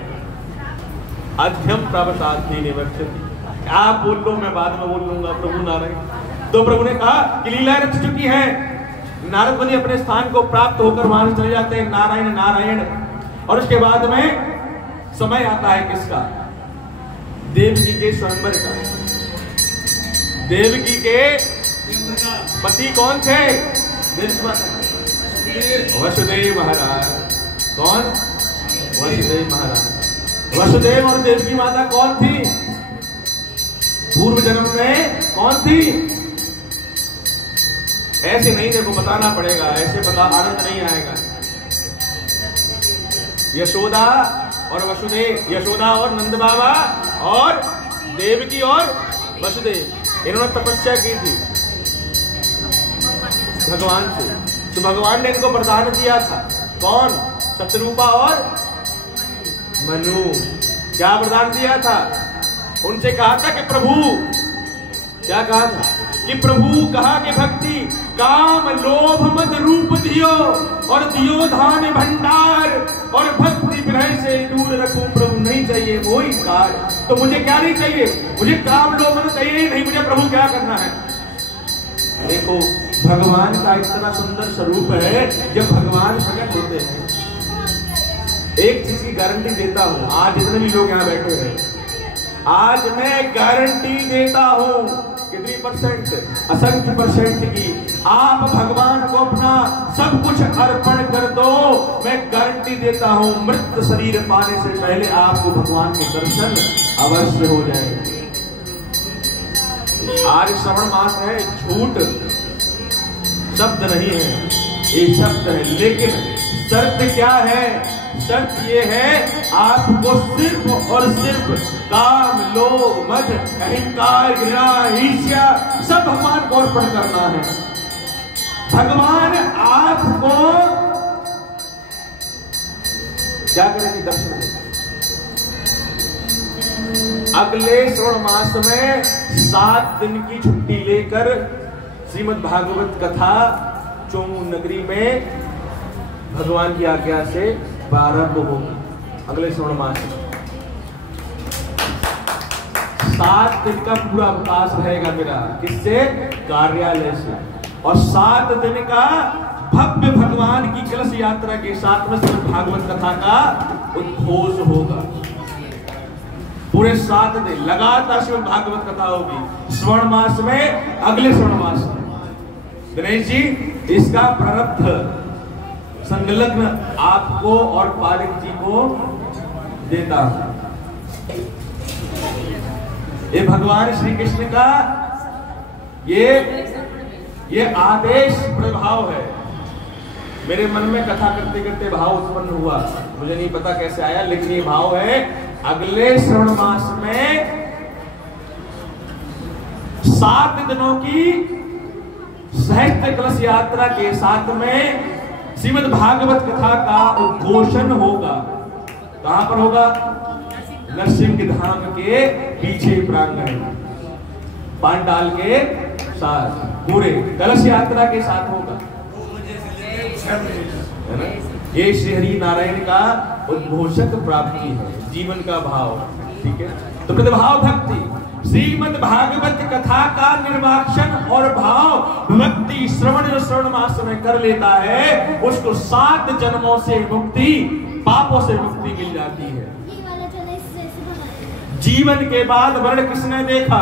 अध्यम प्रवसाधि निवर्तति। आप बोल लो, मैं बाद में बोल लूंगा। प्रभु नारायण। तो प्रभु ने कहा कि लीला रच चुकी है। नारद मुनि अपने स्थान को प्राप्त होकर वहां से चले जाते हैं, नारायण नारायण। और उसके बाद में समय आता है किसका, देवकी के स्वयंवर का। देवकी के पति कौन थे, वसुदेव महाराज। कौन, वसुदेव महाराज। वसुदेव और देवकी माता कौन थी? पूर्व जन्म में कौन थी? ऐसे नहीं, देखो बताना पड़ेगा, ऐसे बता आनंद नहीं आएगा। यशोदा और वसुदेव, यशोदा और नंद बाबा और देवकी और वसुदेव, इन्होंने तपस्या की थी भगवान से। तो भगवान ने इनको वरदान दिया था। कौन? शतरूपा और मनु। क्या वरदान दिया था? उनसे कहा था कि प्रभु, क्या कहा था? कि प्रभु कहा कि भक्ति काम लोभ मद रूप दियो और दियो धान भंडार और भक्ति विरह से दूर रखूं प्रभु, नहीं चाहिए वही कार्य। तो मुझे क्या नहीं चाहिए? मुझे काम लोभ मद चाहिए नहीं, मुझे प्रभु क्या करना है? देखो भगवान का इतना सुंदर स्वरूप है। जब भगवान प्रकट होते हैं, एक चीज की गारंटी देता हूं, आज जितने भी लोग यहाँ बैठे हैं, आज मैं गारंटी देता हूं, कितनी परसेंट? असंख्य परसेंट की। आप भगवान को अपना सब कुछ अर्पण कर दो, मैं गारंटी देता हूं मृत शरीर पाने से पहले आपको भगवान के दर्शन अवश्य हो जाएंगे। आज श्रवण मास है, झूठ शब्द नहीं है, ये शब्द है। लेकिन शर्त क्या है? शर्त ये है, आपको सिर्फ और सिर्फ काम लोभ मद अहंकार घृणा ईर्ष्या सब भगवान को अर्पण करना है। भगवान आपको क्या करेंगे? दर्शन देंगे। अगले श्रवण मास में 7 दिन की छुट्टी लेकर श्रीमद् भागवत कथा चोमू नगरी में भगवान की आज्ञा से प्रारंभ होगी। अगले श्रवण मास में 7 दिन का पूरा अवकाश रहेगा मेरा, किससे? कार्यालय से। और 7 दिन का भव्य भगवान की कलश यात्रा के साथ में श्रीमद् भागवत कथा का उद्घोष होगा। पूरे 7 दिन लगातार श्रीमद् भागवत कथा होगी श्रवण मास में, अगले श्रवण मास में। गणेश जी, इसका प्रारब्ध संलग्न आपको और पालिक जी को देता हूं। ये भगवान श्री कृष्ण का ये आदेश प्रभाव है। मेरे मन में कथा करते करते भाव उत्पन्न हुआ, मुझे नहीं पता कैसे आया, लेकिन ये भाव है। अगले श्रवण मास में 7 दिनों की सहस्त्र कलश यात्रा के साथ में श्रीमद् भागवत कथा का उद्घोषण होगा। कहां पर होगा? नरसिंह धाम के पीछे प्रांगण, पांडाल के साथ पूरे कलश यात्रा के साथ होगा, है ना? ये श्री हरि नारायण का उद्घोषक प्राप्ति है, जीवन का भाव। ठीक है, तो प्रतिभाव भक्ति श्रीमद् भागवत कथा का निर्वाक्षण और भाव भक्ति श्रवण जो श्रवण मास में कर लेता है, उसको 7 जन्मों से मुक्ति, पापों से मुक्ति मिल जाती है। जीवन के बाद मरण किसने देखा?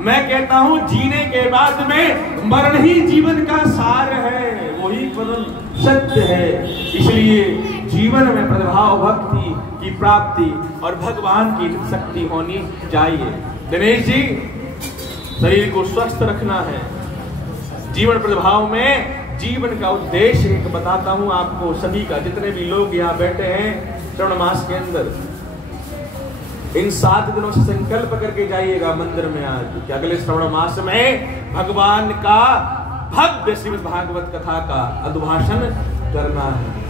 मैं कहता हूं जीने के बाद में मरण ही जीवन का सार है, वही परम सत्य है। इसलिए जीवन में प्रतिभाव भक्ति की प्राप्ति और भगवान की शक्ति होनी चाहिए। दिनेश जी, शरीर को स्वस्थ रखना है। जीवन प्रतिभाव में जीवन का उद्देश्य एक बताता हूं आपको सभी का, जितने भी लोग यहाँ बैठे हैं श्रवण मास के अंदर, इन 7 दिनों से संकल्प करके जाइएगा मंदिर में आज कि अगले श्रवण मास में भगवान का भव्य श्रीमद् भागवत कथा का अभिभाषण करना है।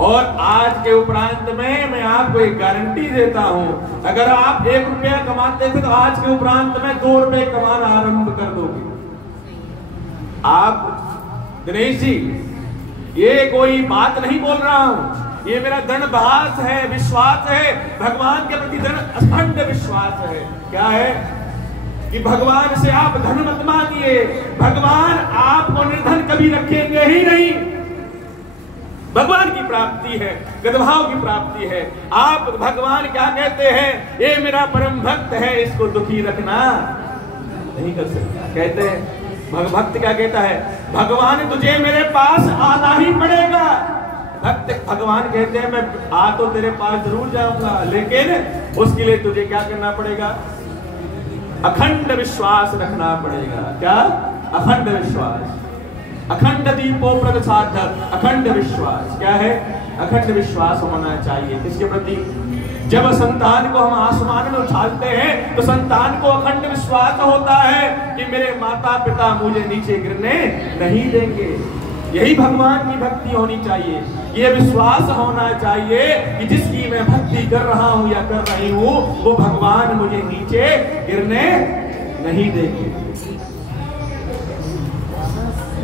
और आज के उपरांत में मैं आपको एक गारंटी देता हूं, अगर आप 1 रुपया कमाते थे तो आज के उपरांत में 2 रुपए कमाना आरंभ कर दोगे आप। दिनेश जी, ये कोई बात नहीं बोल रहा हूं, ये मेरा दृढ़ है, विश्वास है, भगवान के प्रति दृढ़ अखंड विश्वास है। क्या है? कि भगवान से आप धन मत मांगिए, भगवान आपको निर्धन कभी रखेंगे ही नहीं। भगवान की प्राप्ति है, गदभाव की प्राप्ति है। आप भगवान क्या कहते हैं? ये मेरा परम भक्त है, इसको दुखी रखना नहीं कर सकता। कहते हैं भक्त क्या कहता है? भगवान तुझे मेरे पास आना ही पड़ेगा। भक्त भगवान कहते हैं मैं आ तो तेरे पास जरूर जाऊंगा, लेकिन उसके लिए तुझे क्या करना पड़ेगा? अखंड विश्वास रखना पड़ेगा। क्या? अखंड विश्वास। अखंड दीपो प्रदसाधक, अखंड विश्वास। क्या है? अखंड विश्वास होना चाहिए। किसके प्रति? जब संतान को हम आसमान में उछालते हैं तो संतान को अखंड विश्वास होता है कि मेरे माता पिता मुझे नीचे गिरने नहीं देंगे। यही भगवान की भक्ति होनी चाहिए। ये विश्वास होना चाहिए कि जिसकी मैं भक्ति कर रहा हूं या कर रही हूं वो भगवान मुझे नीचे गिरने नहीं देंगे।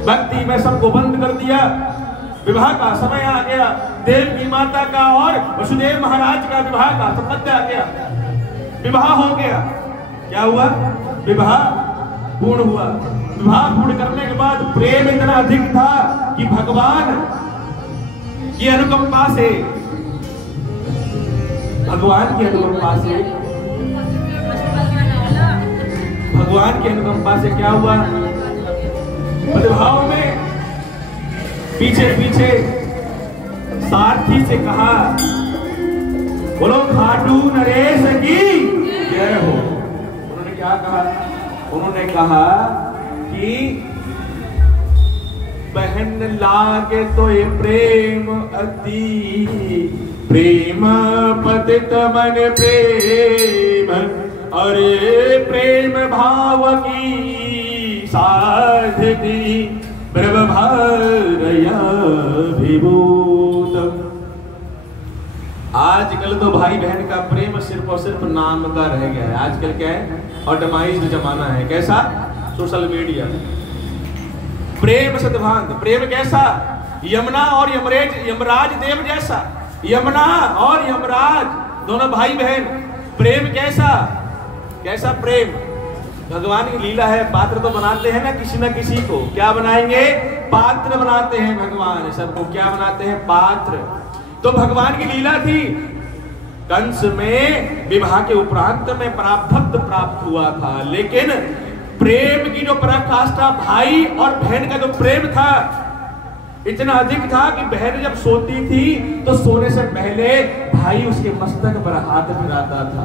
भक्ति में सबको बंद कर दिया। विवाह का समय आ गया, देवकी माता का और वसुदेव महाराज का विवाह का संबंध आ गया। विवाह हो गया। क्या हुआ? विवाह पूर्ण हुआ। विवाह पूर्ण करने के बाद प्रेम इतना अधिक था कि भगवान की अनुकंपा से, भगवान की अनुकंपा से, भगवान की अनुकंपा से क्या हुआ? विवाह में पीछे पीछे सारथी से कहा, बोलो खाटू नरेश की जय हो। उन्होंने क्या कहा? उन्होंने कहा कि बहन लागे तो ये प्रेम अति, प्रेम पतित मन प्रेम, अरे प्रेम भाव की साधनी प्रभभारया विभूत। आजकल तो भाई बहन का प्रेम सिर्फ और सिर्फ नाम का रह गया है। आजकल क्या है? ऑटोमाइज्ड जमाना है। कैसा? Social media. प्रेम सद्भांत। प्रेम कैसा? यमुना और यमराज देव जैसा। यमुना और यमराज दोनों भाई बहन। प्रेम कैसा? कैसा प्रेम? भगवान की लीला है। पात्र तो बनाते हैं ना किसी को। क्या बनाएंगे? पात्र बनाते हैं भगवान। सबको क्या बनाते हैं? पात्र। तो भगवान की लीला थी। कंस में विवाह के उपरांत में भक्त प्राप्त हुआ था, लेकिन प्रेम की जो पराकाष्ठा भाई और बहन का जो प्रेम था इतना अधिक था कि बहन जब सोती थी तो सोने से पहले भाई उसके मस्तक पर हाथ फिराता था।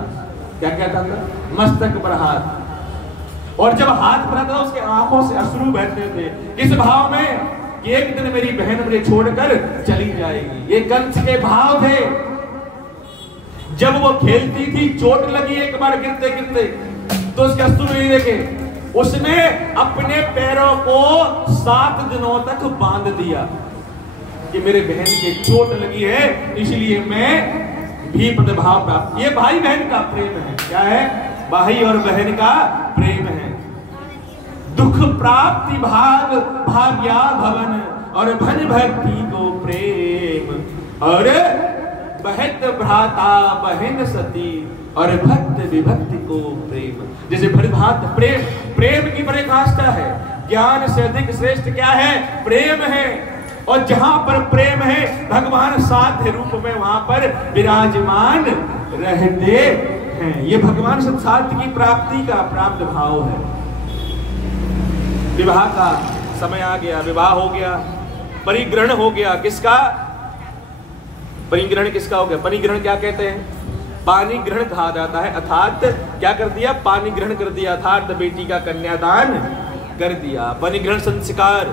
क्या कहता था? मस्तक पर हाथ। और जब हाथ फिराता था उसके आंखों से अश्रु बहते थे। किस भाव में? कि एक दिन मेरी बहन मुझे छोड़कर चली जाएगी। ये कंस के भाव थे। जब वो खेलती थी, चोट लगी एक बार गिरते गिरते, तो उसके अश्रु नहीं देखे। उसने अपने पैरों को 7 दिनों तक बांध दिया कि मेरे बहन के चोट लगी है, इसलिए मैं भी प्रतिभाव प्राप्त। ये भाई बहन का प्रेम है। क्या है? भाई और बहन का प्रेम है। दुख प्राप्ति भाग भाग्या भवन, और भन भक्ति को प्रेम, और बहत भ्राता बहन सती, और भक्त विभक्ति को प्रेम। जैसे भरभात प्रेम, प्रेम की पराकाष्ठा है। ज्ञान से अधिक श्रेष्ठ क्या है? प्रेम है। और जहां पर प्रेम है भगवान साध्य रूप में वहां पर विराजमान रहते हैं। ये भगवान संसार की प्राप्ति का प्राप्त भाव है। विवाह का समय आ गया, विवाह हो गया, परिग्रहण हो गया। किसका? परिग्रहण किसका हो गया? परिग्रहण क्या कहते हैं? पानी ग्रहण कहा जाता है। अर्थात क्या कर दिया? पानी ग्रहण कर दिया, अर्थात बेटी का कन्यादान कर दिया। परिग्रहण संस्कार,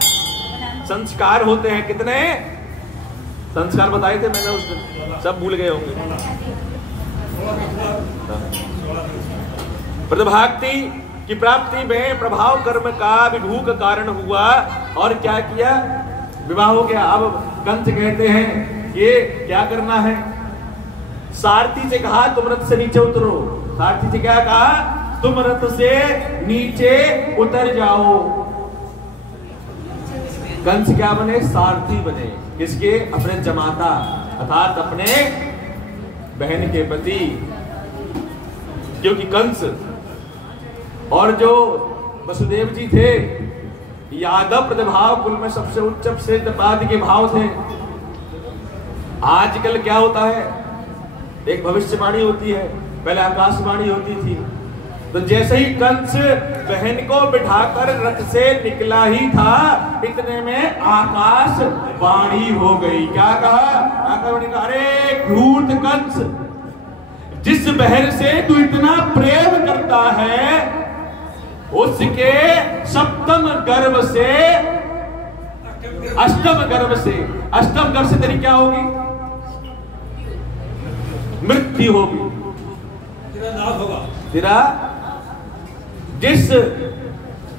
संस्कार होते हैं कितने? संस्कार बताए थे मैंने उस दिन, सब भूल गए होंगे। प्रतिभाक्ति की प्राप्ति में प्रभाव कर्म का विभूक कारण हुआ। और क्या किया? विवाह हो गया। अब कंस कहते हैं ये क्या करना है? सारथी से कहा तुम रथ से नीचे उतरो। सारथी से क्या कहा? तुम रथ से नीचे उतर जाओ। कंस क्या बने? सारथी बने। किसके? अपने जमाता, अर्थात अपने बहन के पति। क्योंकि कंस और जो वसुदेव जी थे यादव प्रतिभाव कुल में सबसे उच्च से पाद के भाव थे। आजकल क्या होता है? एक भविष्यवाणी होती है, पहले आकाशवाणी होती थी। तो जैसे ही कंस बहन को बिठाकर रथ से निकला ही था, इतने में आकाश वाणी हो गई। क्या कहा? आकाश ने कहा, अरे धूर्त कंस, जिस बहन से तू इतना प्रेम करता है उसके सप्तम गर्भ से, अष्टम गर्भ से तेरी क्या होगी? मृत्यु होगी, तेरा नाश होगा। तेरा जिस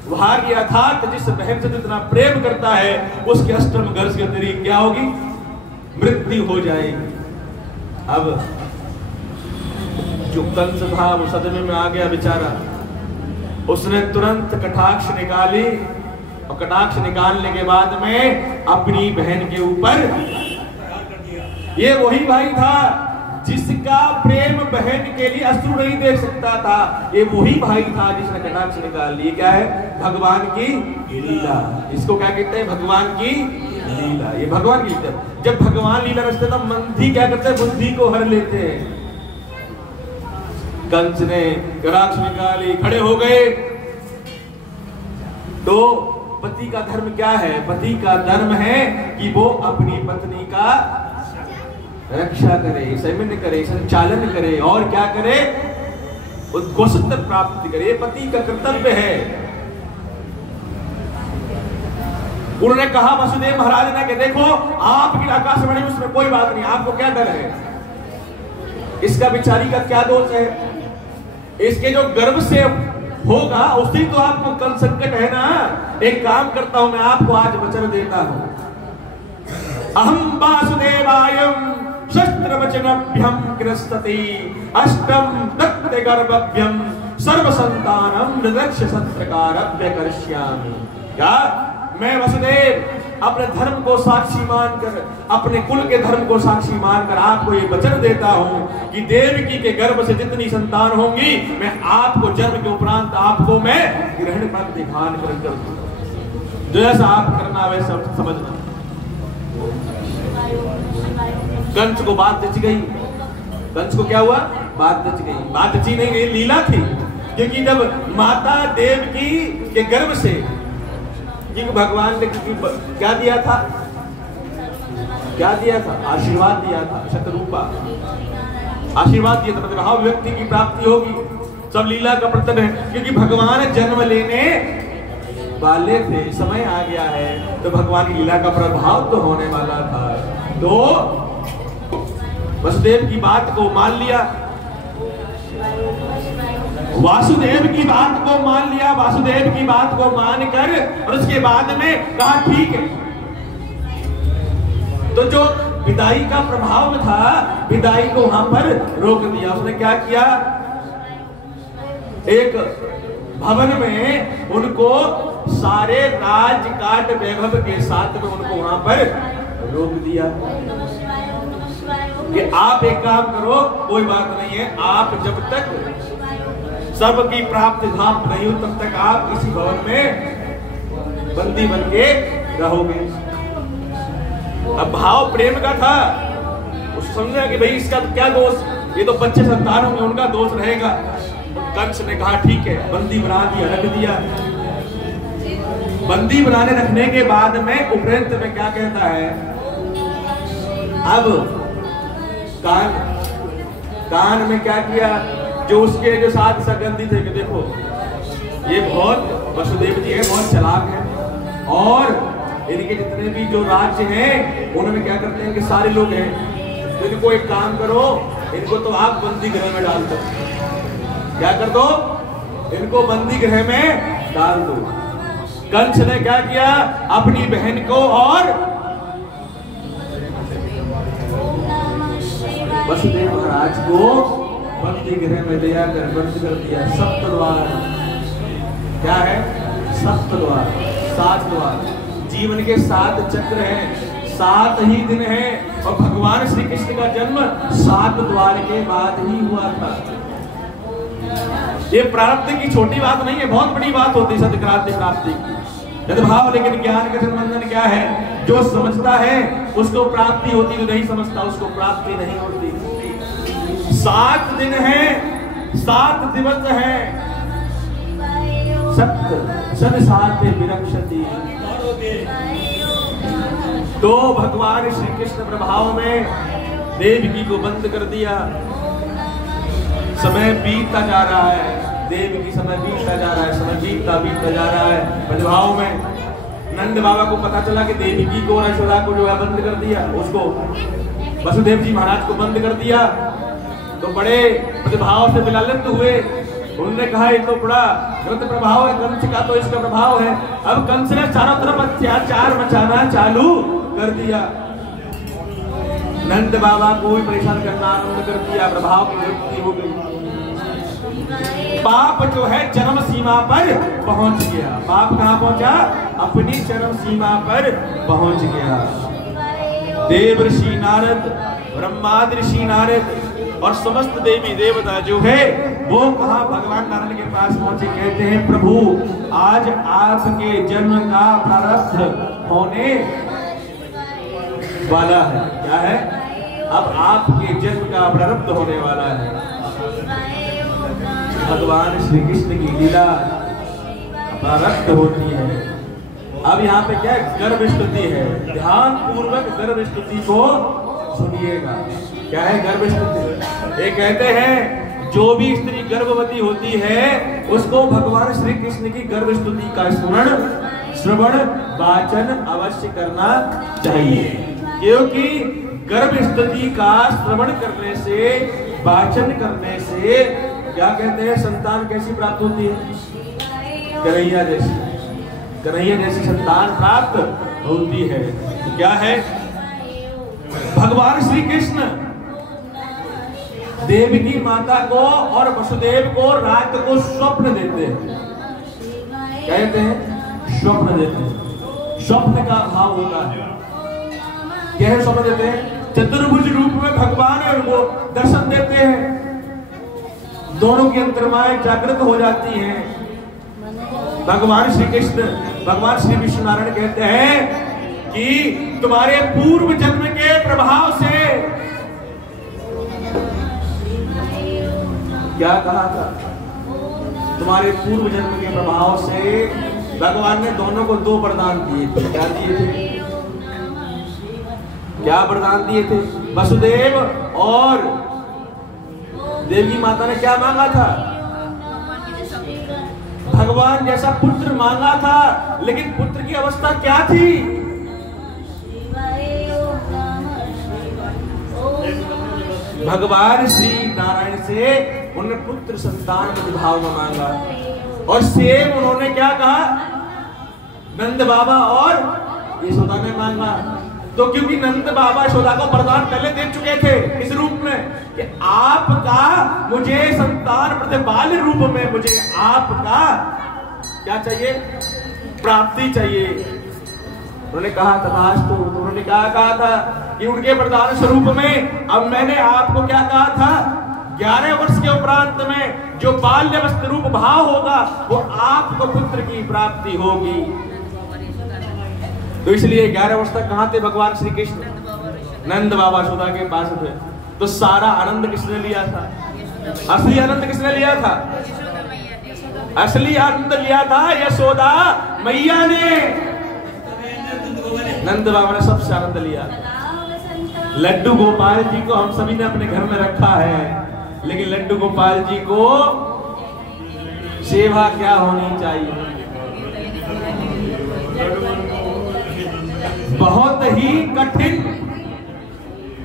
भाग्य अर्थात जिस बहन से इतना प्रेम करता है उसके अष्टम गर्भ से तेरी क्या होगी? मृत्यु हो जाएगी। अब जो कंस था वो सदमे में आ गया बेचारा, उसने तुरंत कटाक्ष निकाली और कटाक्ष निकालने के बाद में अपनी बहन के ऊपर, ये वही भाई था जिसका प्रेम बहन के लिए अश्रु नहीं देख सकता था, ये वही भाई था जिसने कटाक्ष निकाल ली। क्या है? भगवान की लीला। इसको क्या कहते हैं? भगवान की लीला। ये भगवान की लीला। जब भगवान लीला रचते तब मंथी क्या करते हैं? बुद्धि को हर लेते हैं। कंस ने कटाक्ष निकाली, खड़े हो गए। तो पति का धर्म क्या है? पति का धर्म है कि वो अपनी पत्नी का रक्षा करे, संयमन करे, संचालन करे और क्या करे? उसको सत्य प्राप्ति करे। पति का कर्तव्य है। उन्होंने कहा वसुदेव महाराज ने कि देखो आपकी आकाशवाणी उसमें कोई बात नहीं, आपको क्या डर है? इसका बिचारी का क्या दोष है? इसके जो गर्भ से होगा उसी तो आपको कल संकट है ना। एक काम करता हूं, मैं आपको आज वचन देता हूं। अहम वासुदेवायम शस्त्र वचनभ्यम क्रस्तति अष्टम दत्त गर्भभ्यम सर्व संतानम निरक्ष सत्रकारभ्य करिष्यामि। क्या? मैं वसुदेव अपने धर्म को साक्षी मानकर, अपने कुल के धर्म को साक्षी मानकर आपको ये वचन देता हूं कि देवकी के गर्भ से जितनी संतान होंगी मैं आपको जन्म के उपरांत आपको मैं ग्रहण पर दिखान कर दूंगा। जैसा आप करना वैसा समझना। कंस को बात जच गई। कंस को क्या हुआ? बात जच गई। बात जची नहीं गई, लीला थी। क्योंकि जब माता देवकी के गर्भ से भगवान ने क्या दिया था? क्या दिया था? आशीर्वाद दिया था, शतरूपा आशीर्वाद दिया था। मतलब व्यक्ति की प्राप्ति होगी। सब लीला का प्रत्यय है। क्योंकि भगवान जन्म लेने वाले थे, समय आ गया है तो भगवान की लीला का प्रभाव तो होने वाला था। तो वसुदेव की बात को मान लिया, वासुदेव की बात को मान लिया, वासुदेव की बात को मानकर और उसके बाद में कहा ठीक है। तो जो विदाई का प्रभाव था, विदाई को वहां पर रोक दिया। उसने क्या किया? एक भवन में उनको सारे राजकाट वैभव के साथ में उनको वहां पर रोक दिया कि आप एक काम करो, कोई बात नहीं है, आप जब तक सबकी प्राप्ति धाम नहीं हो तब तक आप इसी भवन में बंदी बन के रहोगे। अब भाव प्रेम का था। उस समझा कि भाई इसका क्या दोष, ये तो बच्चे संतान होंगे, उनका दोष रहेगा। कंस ने कहा ठीक है, बंदी बना दिया, रख दिया। बंदी बनाने रखने के बाद में उपरांत में क्या कहता है? अब कान में क्या किया? जो उसके जो साथ संबंधी थे कि देखो ये बहुत वसुदेव जी है, बहुत चालाक है और इनके जितने भी जो राज्य हैं उनमें क्या करते हैं कि सारे लोग हैं, तो इनको एक काम करो, इनको तो आप बंदी गृह में डाल दो। क्या कर दो? इनको बंदी गृह में डाल दो। कंस ने क्या किया? अपनी बहन को और वसुदेव महाराज को बंदी गृह में ले आकर बंद कर दिया। सप्त द्वार, क्या है? सप्त द्वार, 7 द्वार। जीवन के 7 चक्र हैं, 7 ही दिन हैं और भगवान श्री कृष्ण का जन्म 7 द्वार के बाद ही हुआ था। ये प्राप्ति की छोटी बात नहीं है, बहुत बड़ी बात होती है सत्क्रांति प्राप्ति की। भाव लेकिन ज्ञान का संबंधन क्या है? जो समझता है उसको प्राप्ति होती, जो नहीं समझता उसको प्राप्ति नहीं होती। 7 दिन है, 7 दिवस है, भक्त संसाते विरक्षति। तो भगवान श्री कृष्ण प्रभाव में देवकी को बंद कर दिया। समय बीतता जा रहा है, देवकी समय बीतता जा रहा है, समय बीतता जा रहा है। प्रभाव में नंद बाबा को पता चला कि देवकी को और यशोदा को जो है बंद कर दिया, उसको वसुदेव जी महाराज को बंद कर दिया। तो बड़े प्रतिभाव से विलालित हुए। उन्होंने कहा ये तो बड़ा गलत प्रभाव है, कंस का तो इसका प्रभाव है। अब कंस ने चारों तरफ अत्याचार मचाना चालू कर दिया। नंद बाबा को भी परेशान करना आरंभ कर दिया। प्रभाव की वृद्धि हो गई। पाप जो है चरम सीमा पर पहुंच गया। पाप कहां पहुंचा? अपनी चरम सीमा पर पहुंच गया। देव ऋषि नारद, ब्रह्मादि ऋषि नारद और समस्त देवी देवता जो है वो कहा भगवान नारायण के पास पहुंचे। कहते हैं प्रभु आज आपके जन्म का प्रारब्ध होने वाला है। क्या है? अब आपके जन्म का प्रारब्ध होने वाला है। भगवान श्री कृष्ण की लीला प्रारब्ध होती है। अब यहाँ पे क्या गर्भ स्तुति है, ध्यान पूर्वक गर्भ स्तुति को सुनिएगा। क्या है गर्भ स्तुति? ये कहते हैं जो भी स्त्री गर्भवती होती है उसको भगवान श्री कृष्ण की गर्भ स्तुति का श्रवण वाचन अवश्य करना चाहिए। क्योंकि गर्भ स्तुति का श्रवण करने से, वाचन करने से क्या कहते हैं, संतान कैसी प्राप्त होती है? कन्हैया जैसी संतान प्राप्त होती है। तो क्या है? भगवान श्री कृष्ण देवकी माता को और वसुदेव को रात को स्वप्न देते हैं। कहते हैं स्वप्न देते हैं। स्वप्न का भाव होता है। क्या है स्वप्न देते हैं? चतुर्भुज रूप में भगवान है वो दर्शन देते हैं। दोनों की अंतर्माएं जागृत हो जाती हैं। भगवान श्री कृष्ण, भगवान श्री विष्णु नारायण कहते हैं कि तुम्हारे पूर्व जन्म के प्रभाव से, क्या कहा था? तुम्हारे पूर्व जन्म के प्रभाव से भगवान ने दोनों को दो वरदान दिए थे। क्या दिए थे? क्या वरदान दिए थे? वसुदेव और देवकी माता ने क्या मांगा था? भगवान जैसा पुत्र मांगा था, लेकिन पुत्र की अवस्था क्या थी? भगवान श्री नारायण से उन्होंने पुत्र संतान के भाव में मांगा। और सेम उन्होंने क्या कहा? नंद बाबा और यशोदा ने मांगा। तो क्योंकि नंद बाबा यशोदा को वरदान पहले दे चुके थे इस रूप में कि आपका मुझे संतान प्रतिपाल रूप में मुझे आपका क्या चाहिए? प्राप्ति चाहिए। उन्होंने कहा तथास्तु। तो उन्होंने क्या कहा था कि उनके वरदान स्वरूप में अब मैंने आपको क्या कहा था? 11 वर्ष के उपरांत में जो बाल्यवस्था रूप भाव होगा वो आपको पुत्र की प्राप्ति होगी। तो इसलिए 11 वर्ष तक कहां थे भगवान श्री कृष्ण? नंद बाबा यशोदा के पास थे। तो सारा आनंद किसने लिया था? असली आनंद किसने लिया था? असली आनंद लिया था यशोदा मैया ने। नंद बाबा ने सबसे आनंद लिया। लड्डू गोपाल जी को हम सभी ने अपने घर में रखा है, लेकिन लड्डू गोपाल जी को सेवा क्या होनी चाहिए? बहुत ही कठिन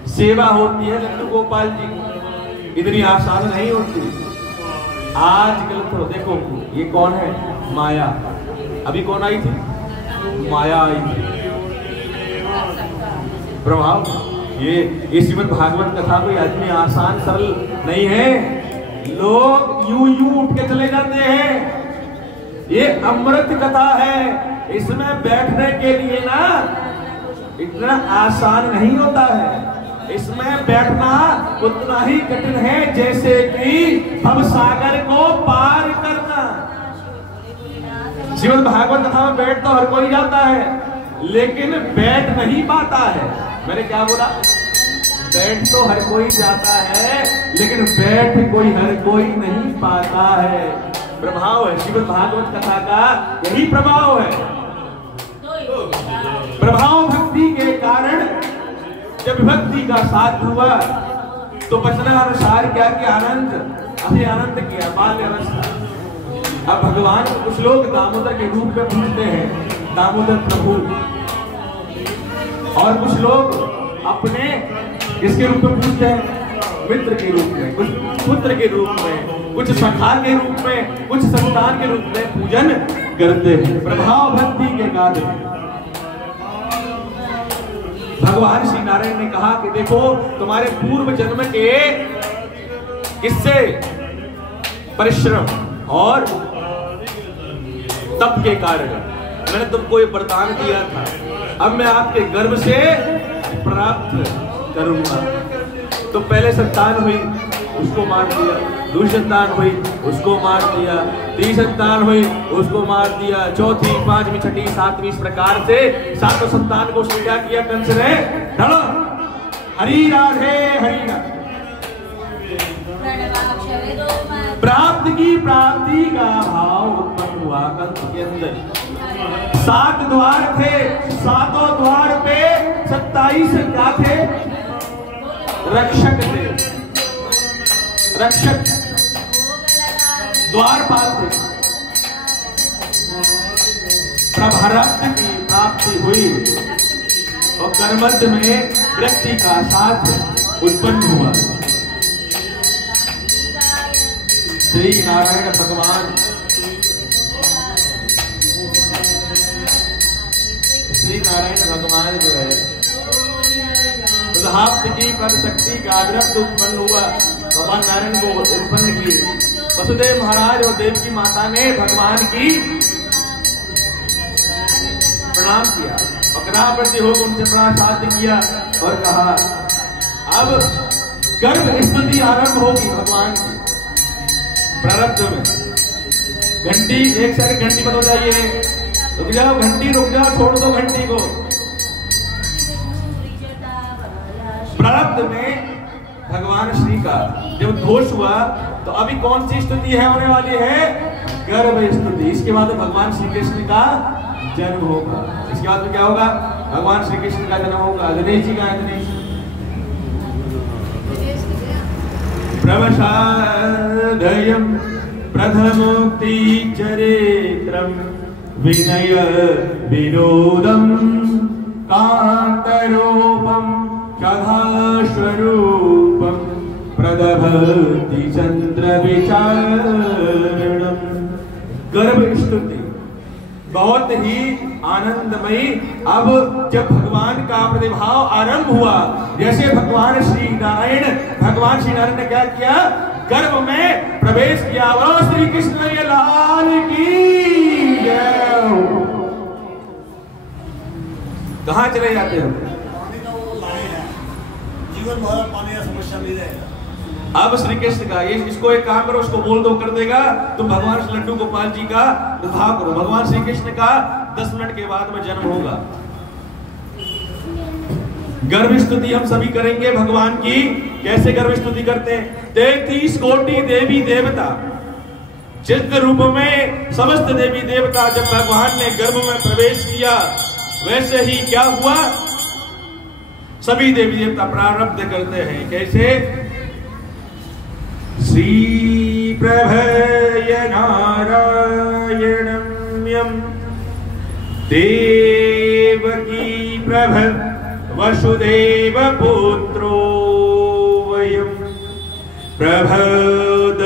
सेवा होती है लड्डू गोपाल जी की। इतनी आसान नहीं होती। आजकल तो देखो ये कौन है? माया। अभी कौन आई थी? माया आई थी। प्रभाव ये श्रीमद् भागवत कथा कोई आदमी आसान सरल नहीं है। लोग यूं उठ के चले जाते हैं। ये अमृत कथा है। इसमें बैठने के लिए ना इतना आसान नहीं होता है। इसमें बैठना उतना ही कठिन है जैसे कि भवसागर को पार करना। श्रीमद् भागवत कथा में बैठ तो हर कोई जाता है, लेकिन बैठ नहीं पाता है। मैंने क्या बोला? बैठ तो हर कोई जाता है, लेकिन बैठ कोई हर कोई नहीं पाता है। प्रभाव है। श्रीमद् भागवत कथा का यही प्रभाव है। प्रभाव भक्ति के कारण जब भक्ति का साथ हुआ तो वचनानुसार क्या किया? आनंद, अभी आनंद किया, बाल्य अवस्था। अब भगवान को कुछ लोग दामोदर के रूप में पूजते हैं, दामोदर प्रभु, और कुछ लोग अपने इसके रूप में पूजते हैं, मित्र के रूप में, कुछ पुत्र के रूप में, कुछ सखा के रूप में, कुछ संतान के रूप में पूजन करते हैं। प्रभाव भक्ति के कारण भगवान श्री नारायण ने कहा कि देखो तुम्हारे पूर्व जन्म के किससे परिश्रम और तप के कारण मैंने तुमको ये वरदान दिया था, अब मैं आपके गर्भ से प्राप्त करूंगा। तो पहले संतान हुई, उसको मार दिया, दूसरी संतान हुई, उसको मार दिया, तीसरी संतान हुई, उसको मार दिया, चौथी, पांचवी, छठी, सातवीं, इस प्रकार से सातों संतान को उसने क्या किया? कंस ने ढलो, हरि राधे हरि राधे। प्राप्त की प्राप्ति का भाव उत्पन्न हुआ कंस के अंदर। 7 द्वार थे, 7 द्वार पे 27 क्या थे? रक्षक थे, रक्षक द्वारपाल थे। प्रभारब्ध की प्राप्ति हुई और कर्मध्य में व्यक्ति का साथ उत्पन्न हुआ। श्री नारायण भगवान, श्री नारायण भगवान जो है बुधाप्त की पद शक्ति का विरक्त उत्पन्न हुआ, भगवान नारायण को उत्पन्न किए। वसुदेव महाराज और देवकी माता ने भगवान की प्रणाम किया और कृपाप्रति होकर उनसे प्रसाद किया और कहा अब गर्भ स्तुति आरंभ होगी भगवान की प्रारब्ध में। घंटी, एक सेकंड घंटी बंद हो जाइए, रुक जाओ घंटी, रुक जाओ, छोड़ दो घंटी को। प्रारब्ध में भगवान श्री का जब दोष हुआ तो अभी कौन सी स्तुति है होने वाली है? गर्भ स्तुति। इसके बाद भगवान श्री कृष्ण का जन्म होगा। इसके बाद में क्या होगा? भगवान श्री कृष्ण का जन्म होगा। गणेश जी का, गणेश प्रवसादयम् प्रथमोक्ति चरित्रम् विनय विनोदम् कांतरूपम् स्वरूपम् प्रदभति चंद्र विचारणम्। गर्भ स्तुति बहुत ही आनंदमयी। अब जब भगवान का प्रतिभाव आरंभ हुआ, जैसे भगवान श्री नारायण ने क्या किया? गर्भ में प्रवेश किया। बोलो श्री कृष्ण लाल की जय। कहां चले जाते हो? जीवन भर पानी का समस्या नहीं रहेगा। अब श्री कृष्ण का ये, इसको एक काम करो, उसको बोल दो, कर देगा। तुम भगवान श्री लड्डू गोपाल जी का प्रभाव करो। भगवान श्री कृष्ण का 10 मिनट के बाद में जन्म होगा। गर्भ स्तुति हम सभी करेंगे भगवान की। कैसे गर्भ स्तुति करते हैं? 33 कोटि देवी देवता चित्र रूप में समस्त देवी देवता जब भगवान ने गर्भ में प्रवेश किया, वैसे ही क्या हुआ? सभी देवी देवता प्रारब्ध करते हैं। कैसे? श्री प्रभय नारायणं यं देवकी प्रभ वसुदेव पुत्रो वयं प्रभदशेनय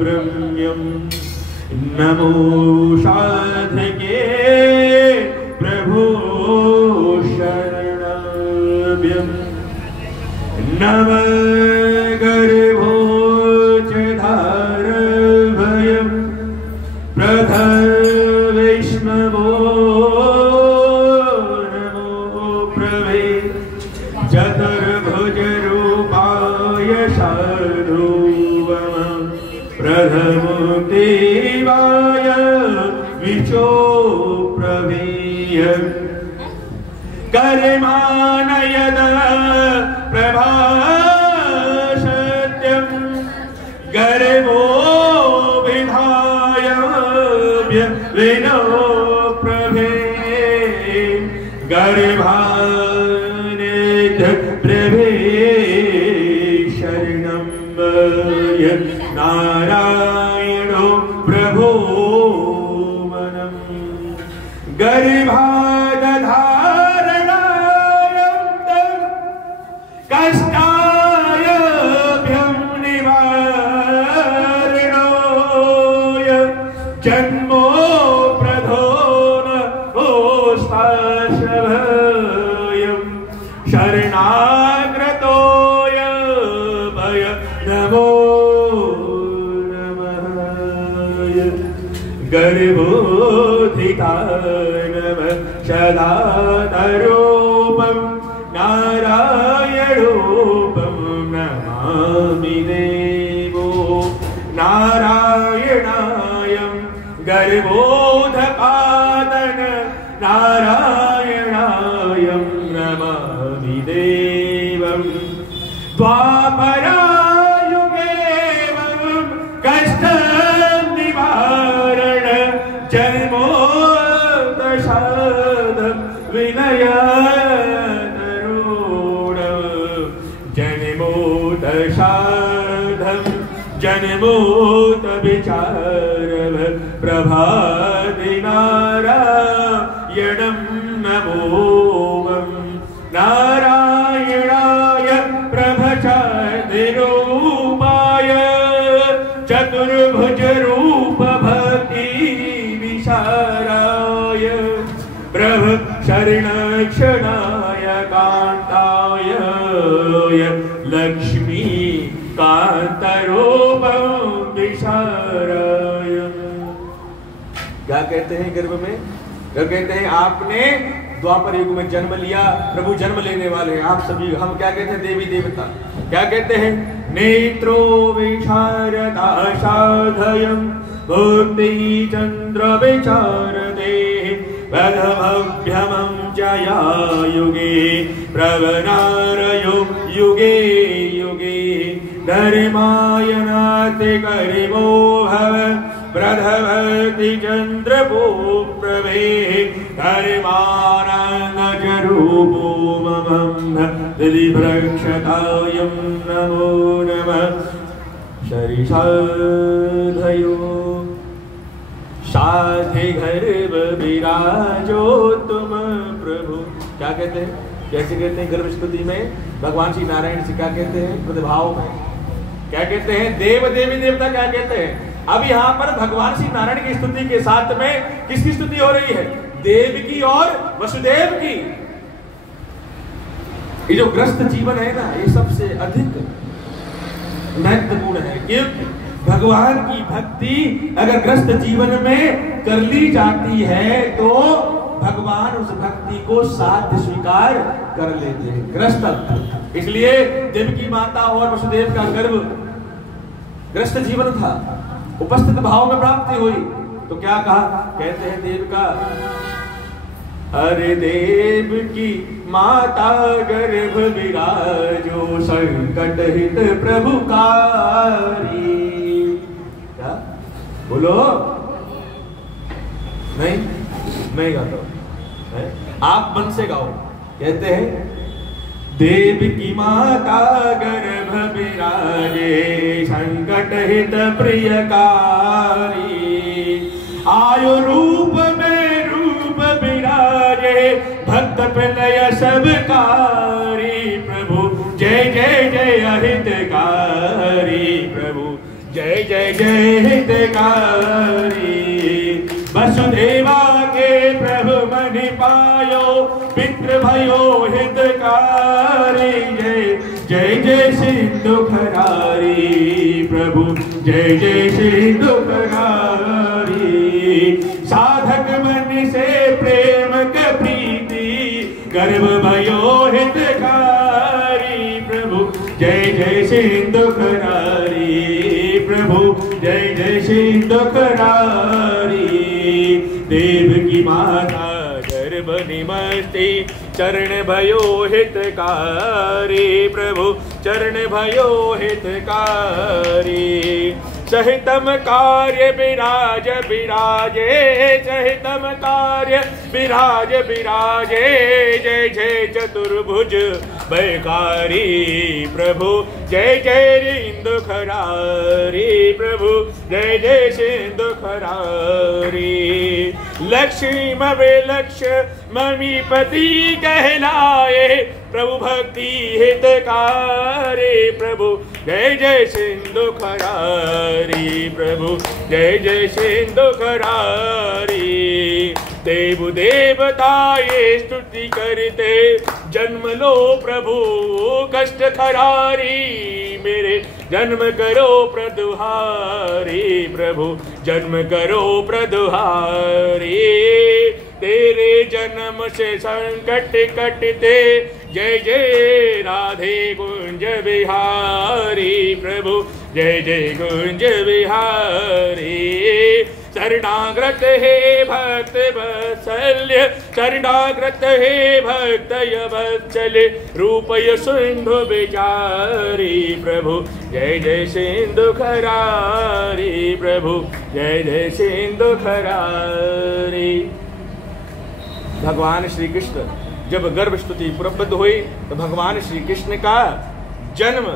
ब्रह्म्यं नमो साधके प्रभो शरणभ्यं नमः गर्भोचधारभयं प्रथविष्णवो नमो प्रभे चतुर्भुजरूपाय साधुवम प्रथमो देवाय विचोप्रभेय कर्मानयद प्रभासत्यं गर्भो गर्भानेत प्रभे शरणं वय नारायणो प्रभो मनम् गर्भादधारणाय कष्टाय भ्यं निवारणाय जन्मो शरणागतोय भय नमो नमः गर्भोधितानव सदातरूपं नारायणोपं नमामि देवो नारायणायं गर्भोधपादन नारायणायं नमामि देवं द्वापरायुगेवं कष्टं निवारण जन्मोदशाद विनयतरुण जन्मोदशाधं जन्मोत विचारव प्रभादिनारायणं नमोऽहं नारायणाय प्रभचादिरूपाय चतुर्भुज रूप भक्ति विशाराय प्रभ शरणक्षणाय कान्ताय लक्ष्मी कांतरूपं विशाराय। क्या कहते हैं गर्भ में? क्या कहते हैं? आपने द्वापर युग में जन्म लिया, प्रभु जन्म लेने वाले हैं। आप सभी हम क्या कहते हैं? देवी देवता। क्या कहते हैं? नेत्रो विशारदा साधयं भूति चंद्र विचारते वधभभ्यमं जया युगे प्रवनारयो युगे युगे धर्मायनाति करिमो भव प्रधवति चंद्रपो प्रभे धर्मानंदरूपो ममं दिलिभ्रक्षतायं नमो नमः शरीषाधयो साधे गर्भ विराजो तुम प्रभु। क्या कहते हैं? कैसे कहते हैं? गर्भ स्तुति में भगवान श्री नारायण से क्या कहते हैं? प्रतिभाव में क्या कहते हैं? देव देवी देवता क्या कहते हैं? अब यहाँ पर भगवान श्री नारायण की स्तुति के साथ में किसकी स्तुति हो रही है? देव की और वसुदेव की। ये जो ग्रस्त जीवन है ना, ये सबसे अधिक महत्वपूर्ण है, क्योंकि भगवान की भक्ति अगर ग्रस्त जीवन में कर ली जाती है तो भगवान उस भक्ति को साध्य स्वीकार कर लेते हैं। ग्रस्त, इसलिए देवकी माता और वसुदेव का गर्भ ग्रस्त जीवन था, उपस्थित भाव में प्राप्ति हुई। तो क्या कहा? कहते हैं देव का, अरे देव की माता गर्भ विराजो संकट हित प्रभुकारी। क्या बोलो? नहीं, मैं गाता हूं, आप मन से गाओ। कहते हैं देव की माता गर्भ विराजे संकट हित प्रियकारी आयु रूप में रूप विराजे भक्त प्रणय सबकारी प्रभु जय जय जय हितकारी प्रभु जय जय जय हितकारी वसुदेवा के प्रभु मनि पायो पितृ भयो हितकारी जय जय जय सिंधु खरारी प्रभु जय जय सिंधु खरारी साधक मन से प्रेम के प्रीति गर्भ भयो हितकारी प्रभु जय जय सिंधु खरारी प्रभु जय जय सिंधु खरारी देव की माता गर्भ निमस्ते चरण भयो हितकारी प्रभु चरण भयो हितकारी सहितम कार्य विराज विराजे सहितम कार्य विराज विराजे जय जय चतुर्भुज भयकारी प्रभु जय जय इंदु खरारी प्रभु जय जय सिंधु खरारी लक्ष्मी मवे लक्ष्य ममीपति कहलाए प्रभु भक्ति हितकारी प्रभु जय जय सिंधु खरारी प्रभु जय जय सिंधु खरारी देव देवताए स्तुति करते जन्म लो प्रभु कष्ट खरारी मेरे जन्म करो प्रदुहारी प्रभु जन्म करो प्रदुहारी तेरे जन्म से संकट कटते जय जय राधे कुंज बिहारी प्रभु जय जय कुंज बिहारी शरणागत हे भक्त वत्सल्य शरणागत हे भक्त वत्सल्य रूपय सिंधु विचारी प्रभु जय जय सिंधु खरारी प्रभु जय जय सिंधु खरारी। भगवान श्री कृष्ण जब गर्भ स्तुति प्रबद्ध हुई तो भगवान श्री कृष्ण का जन्म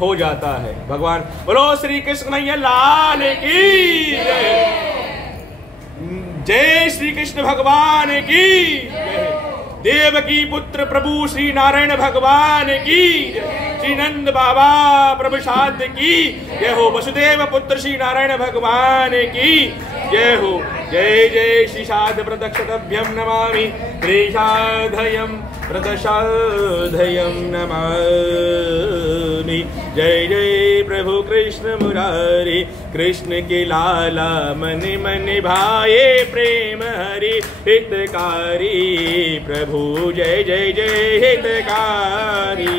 हो जाता है। भगवान बोलो श्री कृष्ण मैया लाल की जय। जय श्री कृष्ण भगवान की जय। देवकी पुत्र प्रभु श्री नारायण भगवान की जय। श्री नंद बाबा प्रभुषाद की जय हो। वसुदेव पुत्र श्री नारायण भगवान की जय हो। जय जय श्री साध प्रदक्षतभ्यं नमामि त्रिशाधयं प्रदशाधयं नमामि। जय जय प्रभु कृष्ण मुरारी कृष्ण के लाला मन मन भाए प्रेम हरि हितकारी प्रभु जय जय जय हितकारी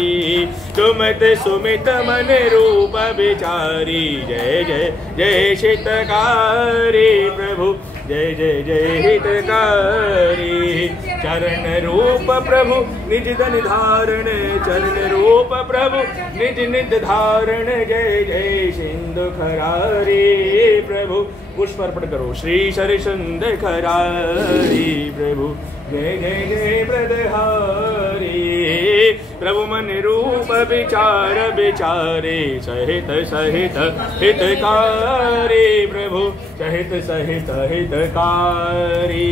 सुमित सुमित मन रूप विचारी जय जय जय हितकारी प्रभु जय जय जय हितकारी चरण रूप प्रभु निज धन धारण चरण रूप प्रभु निज निज धारण जय जय सिंधु खरारी प्रभु पुष्प अर्पण करो श्री शरचंद खरारी प्रभु जय जय जय प्रदहारी प्रभु मन रूप विचार विचारे सहित सहित हितकारी प्रभु सहित सहित हितकारी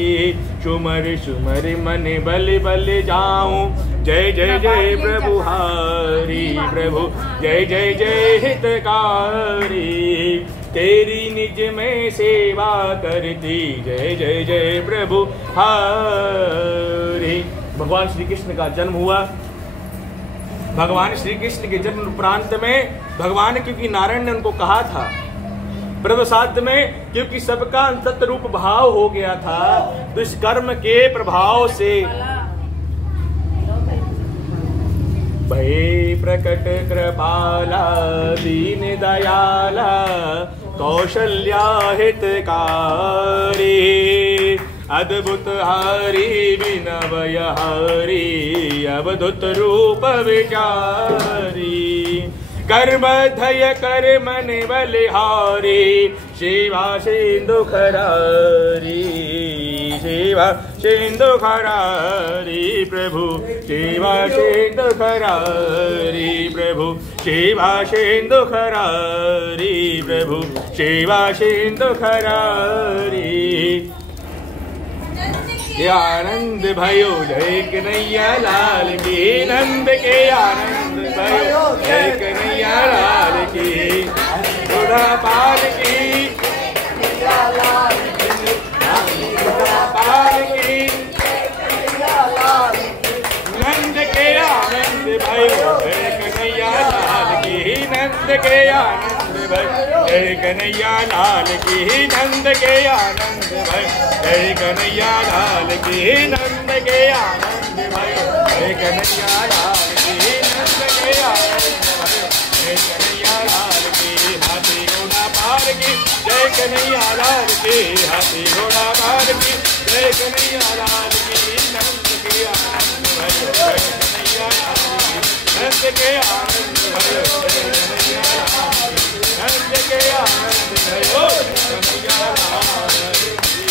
सुमर सुमर मन बल बल जाऊं जय जय जय प्रभु हारी प्रभु जय जय जय हितकारी तेरी निज में सेवा करती जय जय जय प्रभु हारी। भगवान श्री कृष्ण का जन्म हुआ। भगवान श्री कृष्ण के जन्म उपरांत में भगवान क्योंकि नारायण ने उनको कहा था प्रभुसाद में क्योंकि सबका सत्य रूप भाव हो गया था तो इस कर्म के प्रभाव से भय प्रकट कृपाला दीन दयाला कौशल्या हितकारी अद्भुत हारी विनवय हारी अवधुत रूप विचारी कर्मधय कर मन बलिहारी शिवा सिंधु खरारी शिवा सिंधु खरारी प्रभु शिवा सिंधु खरारी प्रभु शिवा सिंधु खरारी प्रभु शिवा सिंधु खरारी आनंद भयो जय कन्हैया लाल की नंद के आनंद भयो जय कन्हैया लाल की बुढ़ा पाल की पाल की नंद के आनंद भयो जय कन्हैया लाल की नंद के आनंद भयो जय कन्हैया लाल की नंद के आनंद भयो जय कन्हैया लाल की नंद के आनंद भयो जय कन्हैया लाल की नंद के आनंद भयो जय कन्हैया लाल की हाथी घोड़ा पार की जय कन्हैया लाल की हाथी घोड़ा पार की जय कन्हैया लाल की नंद के आनंद भयो जय कन्हैया लाल की नंद के आनंद भयो जय कन्हैया लाल की नंद के आनंद भयो कन्हैया लाल की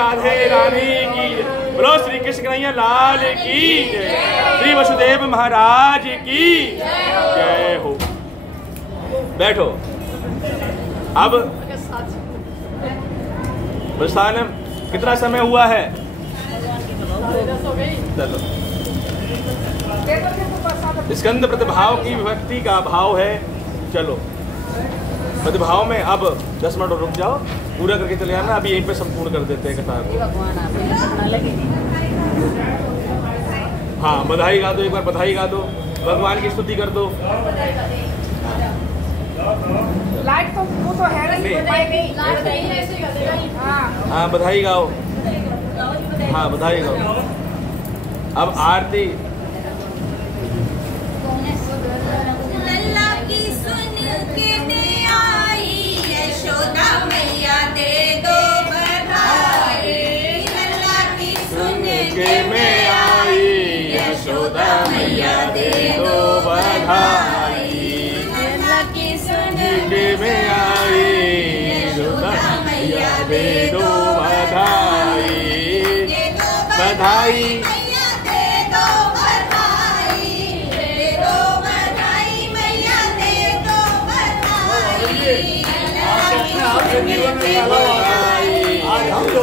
राधे रानी की जय। बोलो श्री कृष्ण कन्हैया लाल की जय। श्री वसुदेव महाराज की जय हो। बैठो। अब प्रस्थान कितना समय हुआ है? चलो, स्कंद प्रतिभाव की विभक्ति का भाव है। चलो प्रतिभाव में अब 10 मिनट रुक जाओ, पूरा करके चले आना। अभी यहीं पे संपूर्ण कर देते हैं कथा को। हाँ, बधाई गा दो, एक बार बधाई गा दो, भगवान की स्तुति कर दो। लाइट तो वो तो है नहीं। हाँ, बधाई गाओ। हाँ, बधाई गाओ। अब आरती। लल्ला की सुन के दे आई यशोदा मैया दे दो बधाई। लल्ला की सुन के मैं आई यशोदा मैया दे दो बधाई। लल्ला की सुन के मैं आई यशोदा मैया दे दो बधाई। बधाई जीवन में आज हम जो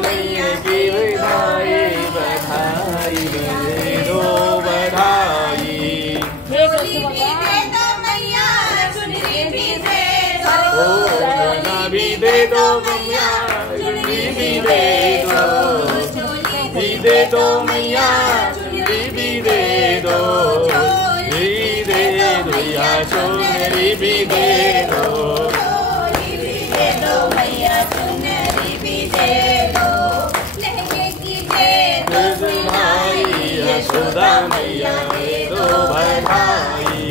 मैया की बधाई, बधाई दे दो बधाई। चोली भी दे दो मैया, चुनरी भी दे दो। सोना भी दे दो मैया, चुनरी भी दे दो। भी दे दो मैया, चुनरी भी दे दो। चुनरी भी दे दो, चोली भी दे दो मैया, चुनरी भी दे दो। लहंगे की दे दो बधाई, यशोदा मैया दे दो बधाई।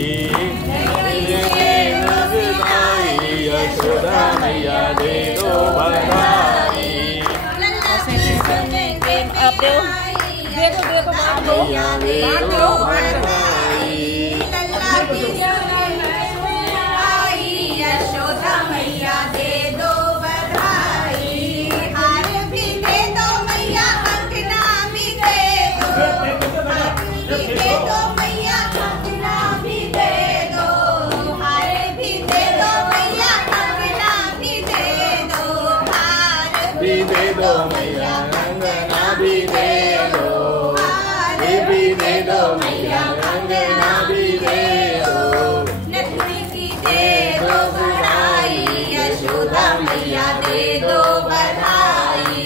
यशोदा मैया दे दो बधाई। लल्ला की सुन के आप दो, दे दो बांट दो, बांट दो। लल्ला की यशोदा मैया दे दो बधाई। हार भी दे दो मैया, कंगना भी दे दो। हार भी दे दो मैया, कंगना भी दे दो। हार भी दे दो मैया, कंगना भी दे दो। हार भी दे दो मैया, कंगना भी दे दो। भी दे दो मैया, कंगना भी दे दो। नथनी की दे दो बधाई, यशोदा मैया दे दो बधाई।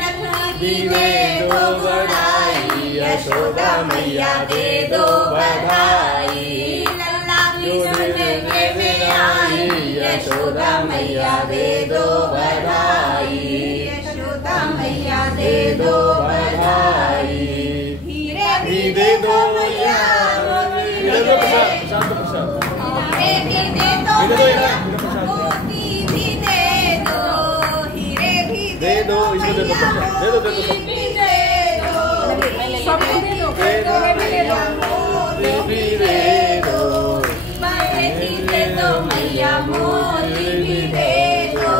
नथनी की दे दो बधाई, यशोदा मैया दे दो बधाई। लल्ला की सुन के मैं आई, यशोदा मैया दे दो बधाई। यशोदा मैया दे दो बधाई। हीरे भी दे दो मैया, प्रसाद प्रसाद हीरे भी दे दो मैया, मोती भी दे दो। हीरे भी दे दो इसको दे दो मैया, प्रसाद, दे दो मोती भी दे दो। सबको दे दो, दे दो मोती भी दे दो। बाहे भी दे दो मैया, मोती भी दे दो।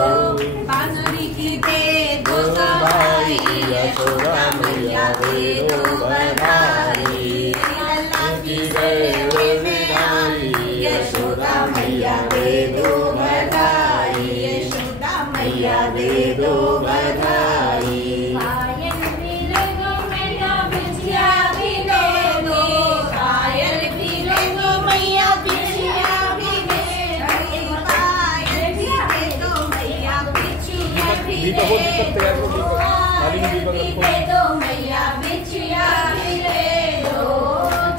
बांसुरी की दे दो सहाई, यशोदा मैया दे दो बधाई। लल्ला की गले में आई, यशोदा मैया दे दो बधाई। यशोदा मैया दे दो बधाई। पायल भी ले दो मैया, बिछिया भी दे दो। पायल भी ले दो मैया, बिछिया भी दे दो। पायल भी दे दो मैया, बिछिया भी दे दो। पायल भी दे दो मैया, बिछिया भी दे दो।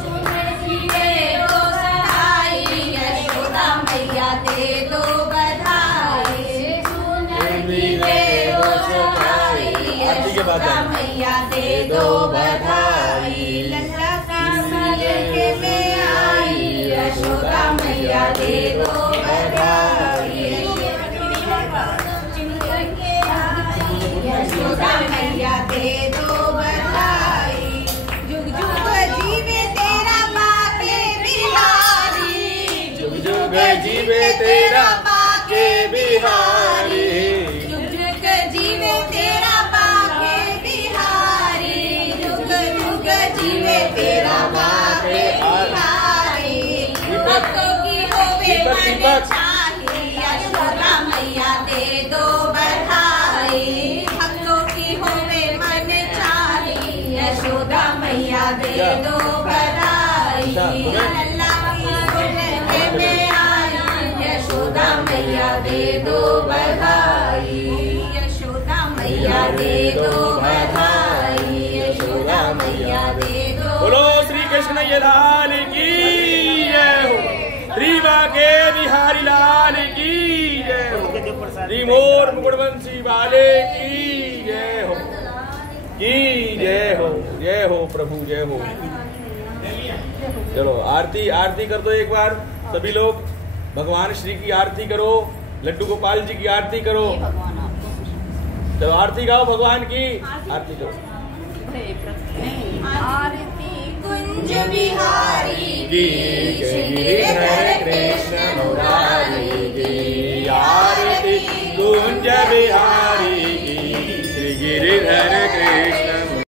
चुनरी भी दे दो सहाई, यशोदा मैया दे दो बधाई। चुनरी भी दे दो सहाई, यशोदा मैया दे दो बधाई। लल्ला का सर के में आई, यशोदा मैया दे दो बधाई। यशोदा मैया दे दो बधाई। जुग जुग जीवे तेरा बाके बिहारी, जुग जुग जीवे तेरा बाके दो बधाई। लल्ला की दुल्हन में आई यशोदा मैया दे दो बधाई। यशोदा मैया दे दो बधाई। यशोदा मैया दे दो। बोलो श्री कृष्ण ये लाल की जय हो। श्री बांके बिहारी लाल की जय हो। श्री मोर मुकुटवंशी वाले की जय हो। की जय हो। जय हो प्रभु जय हो। चलो आरती आरती कर दो एक बार सभी लोग। भगवान श्री की आरती करो। लड्डू गोपाल जी की आरती करो। चलो आरती गाओ भगवान की आरती करो। आरती कुंज बिहारी की गिरिधर कृष्ण मुरारी की। आरती कुंज बिहारी की श्री गिरिधर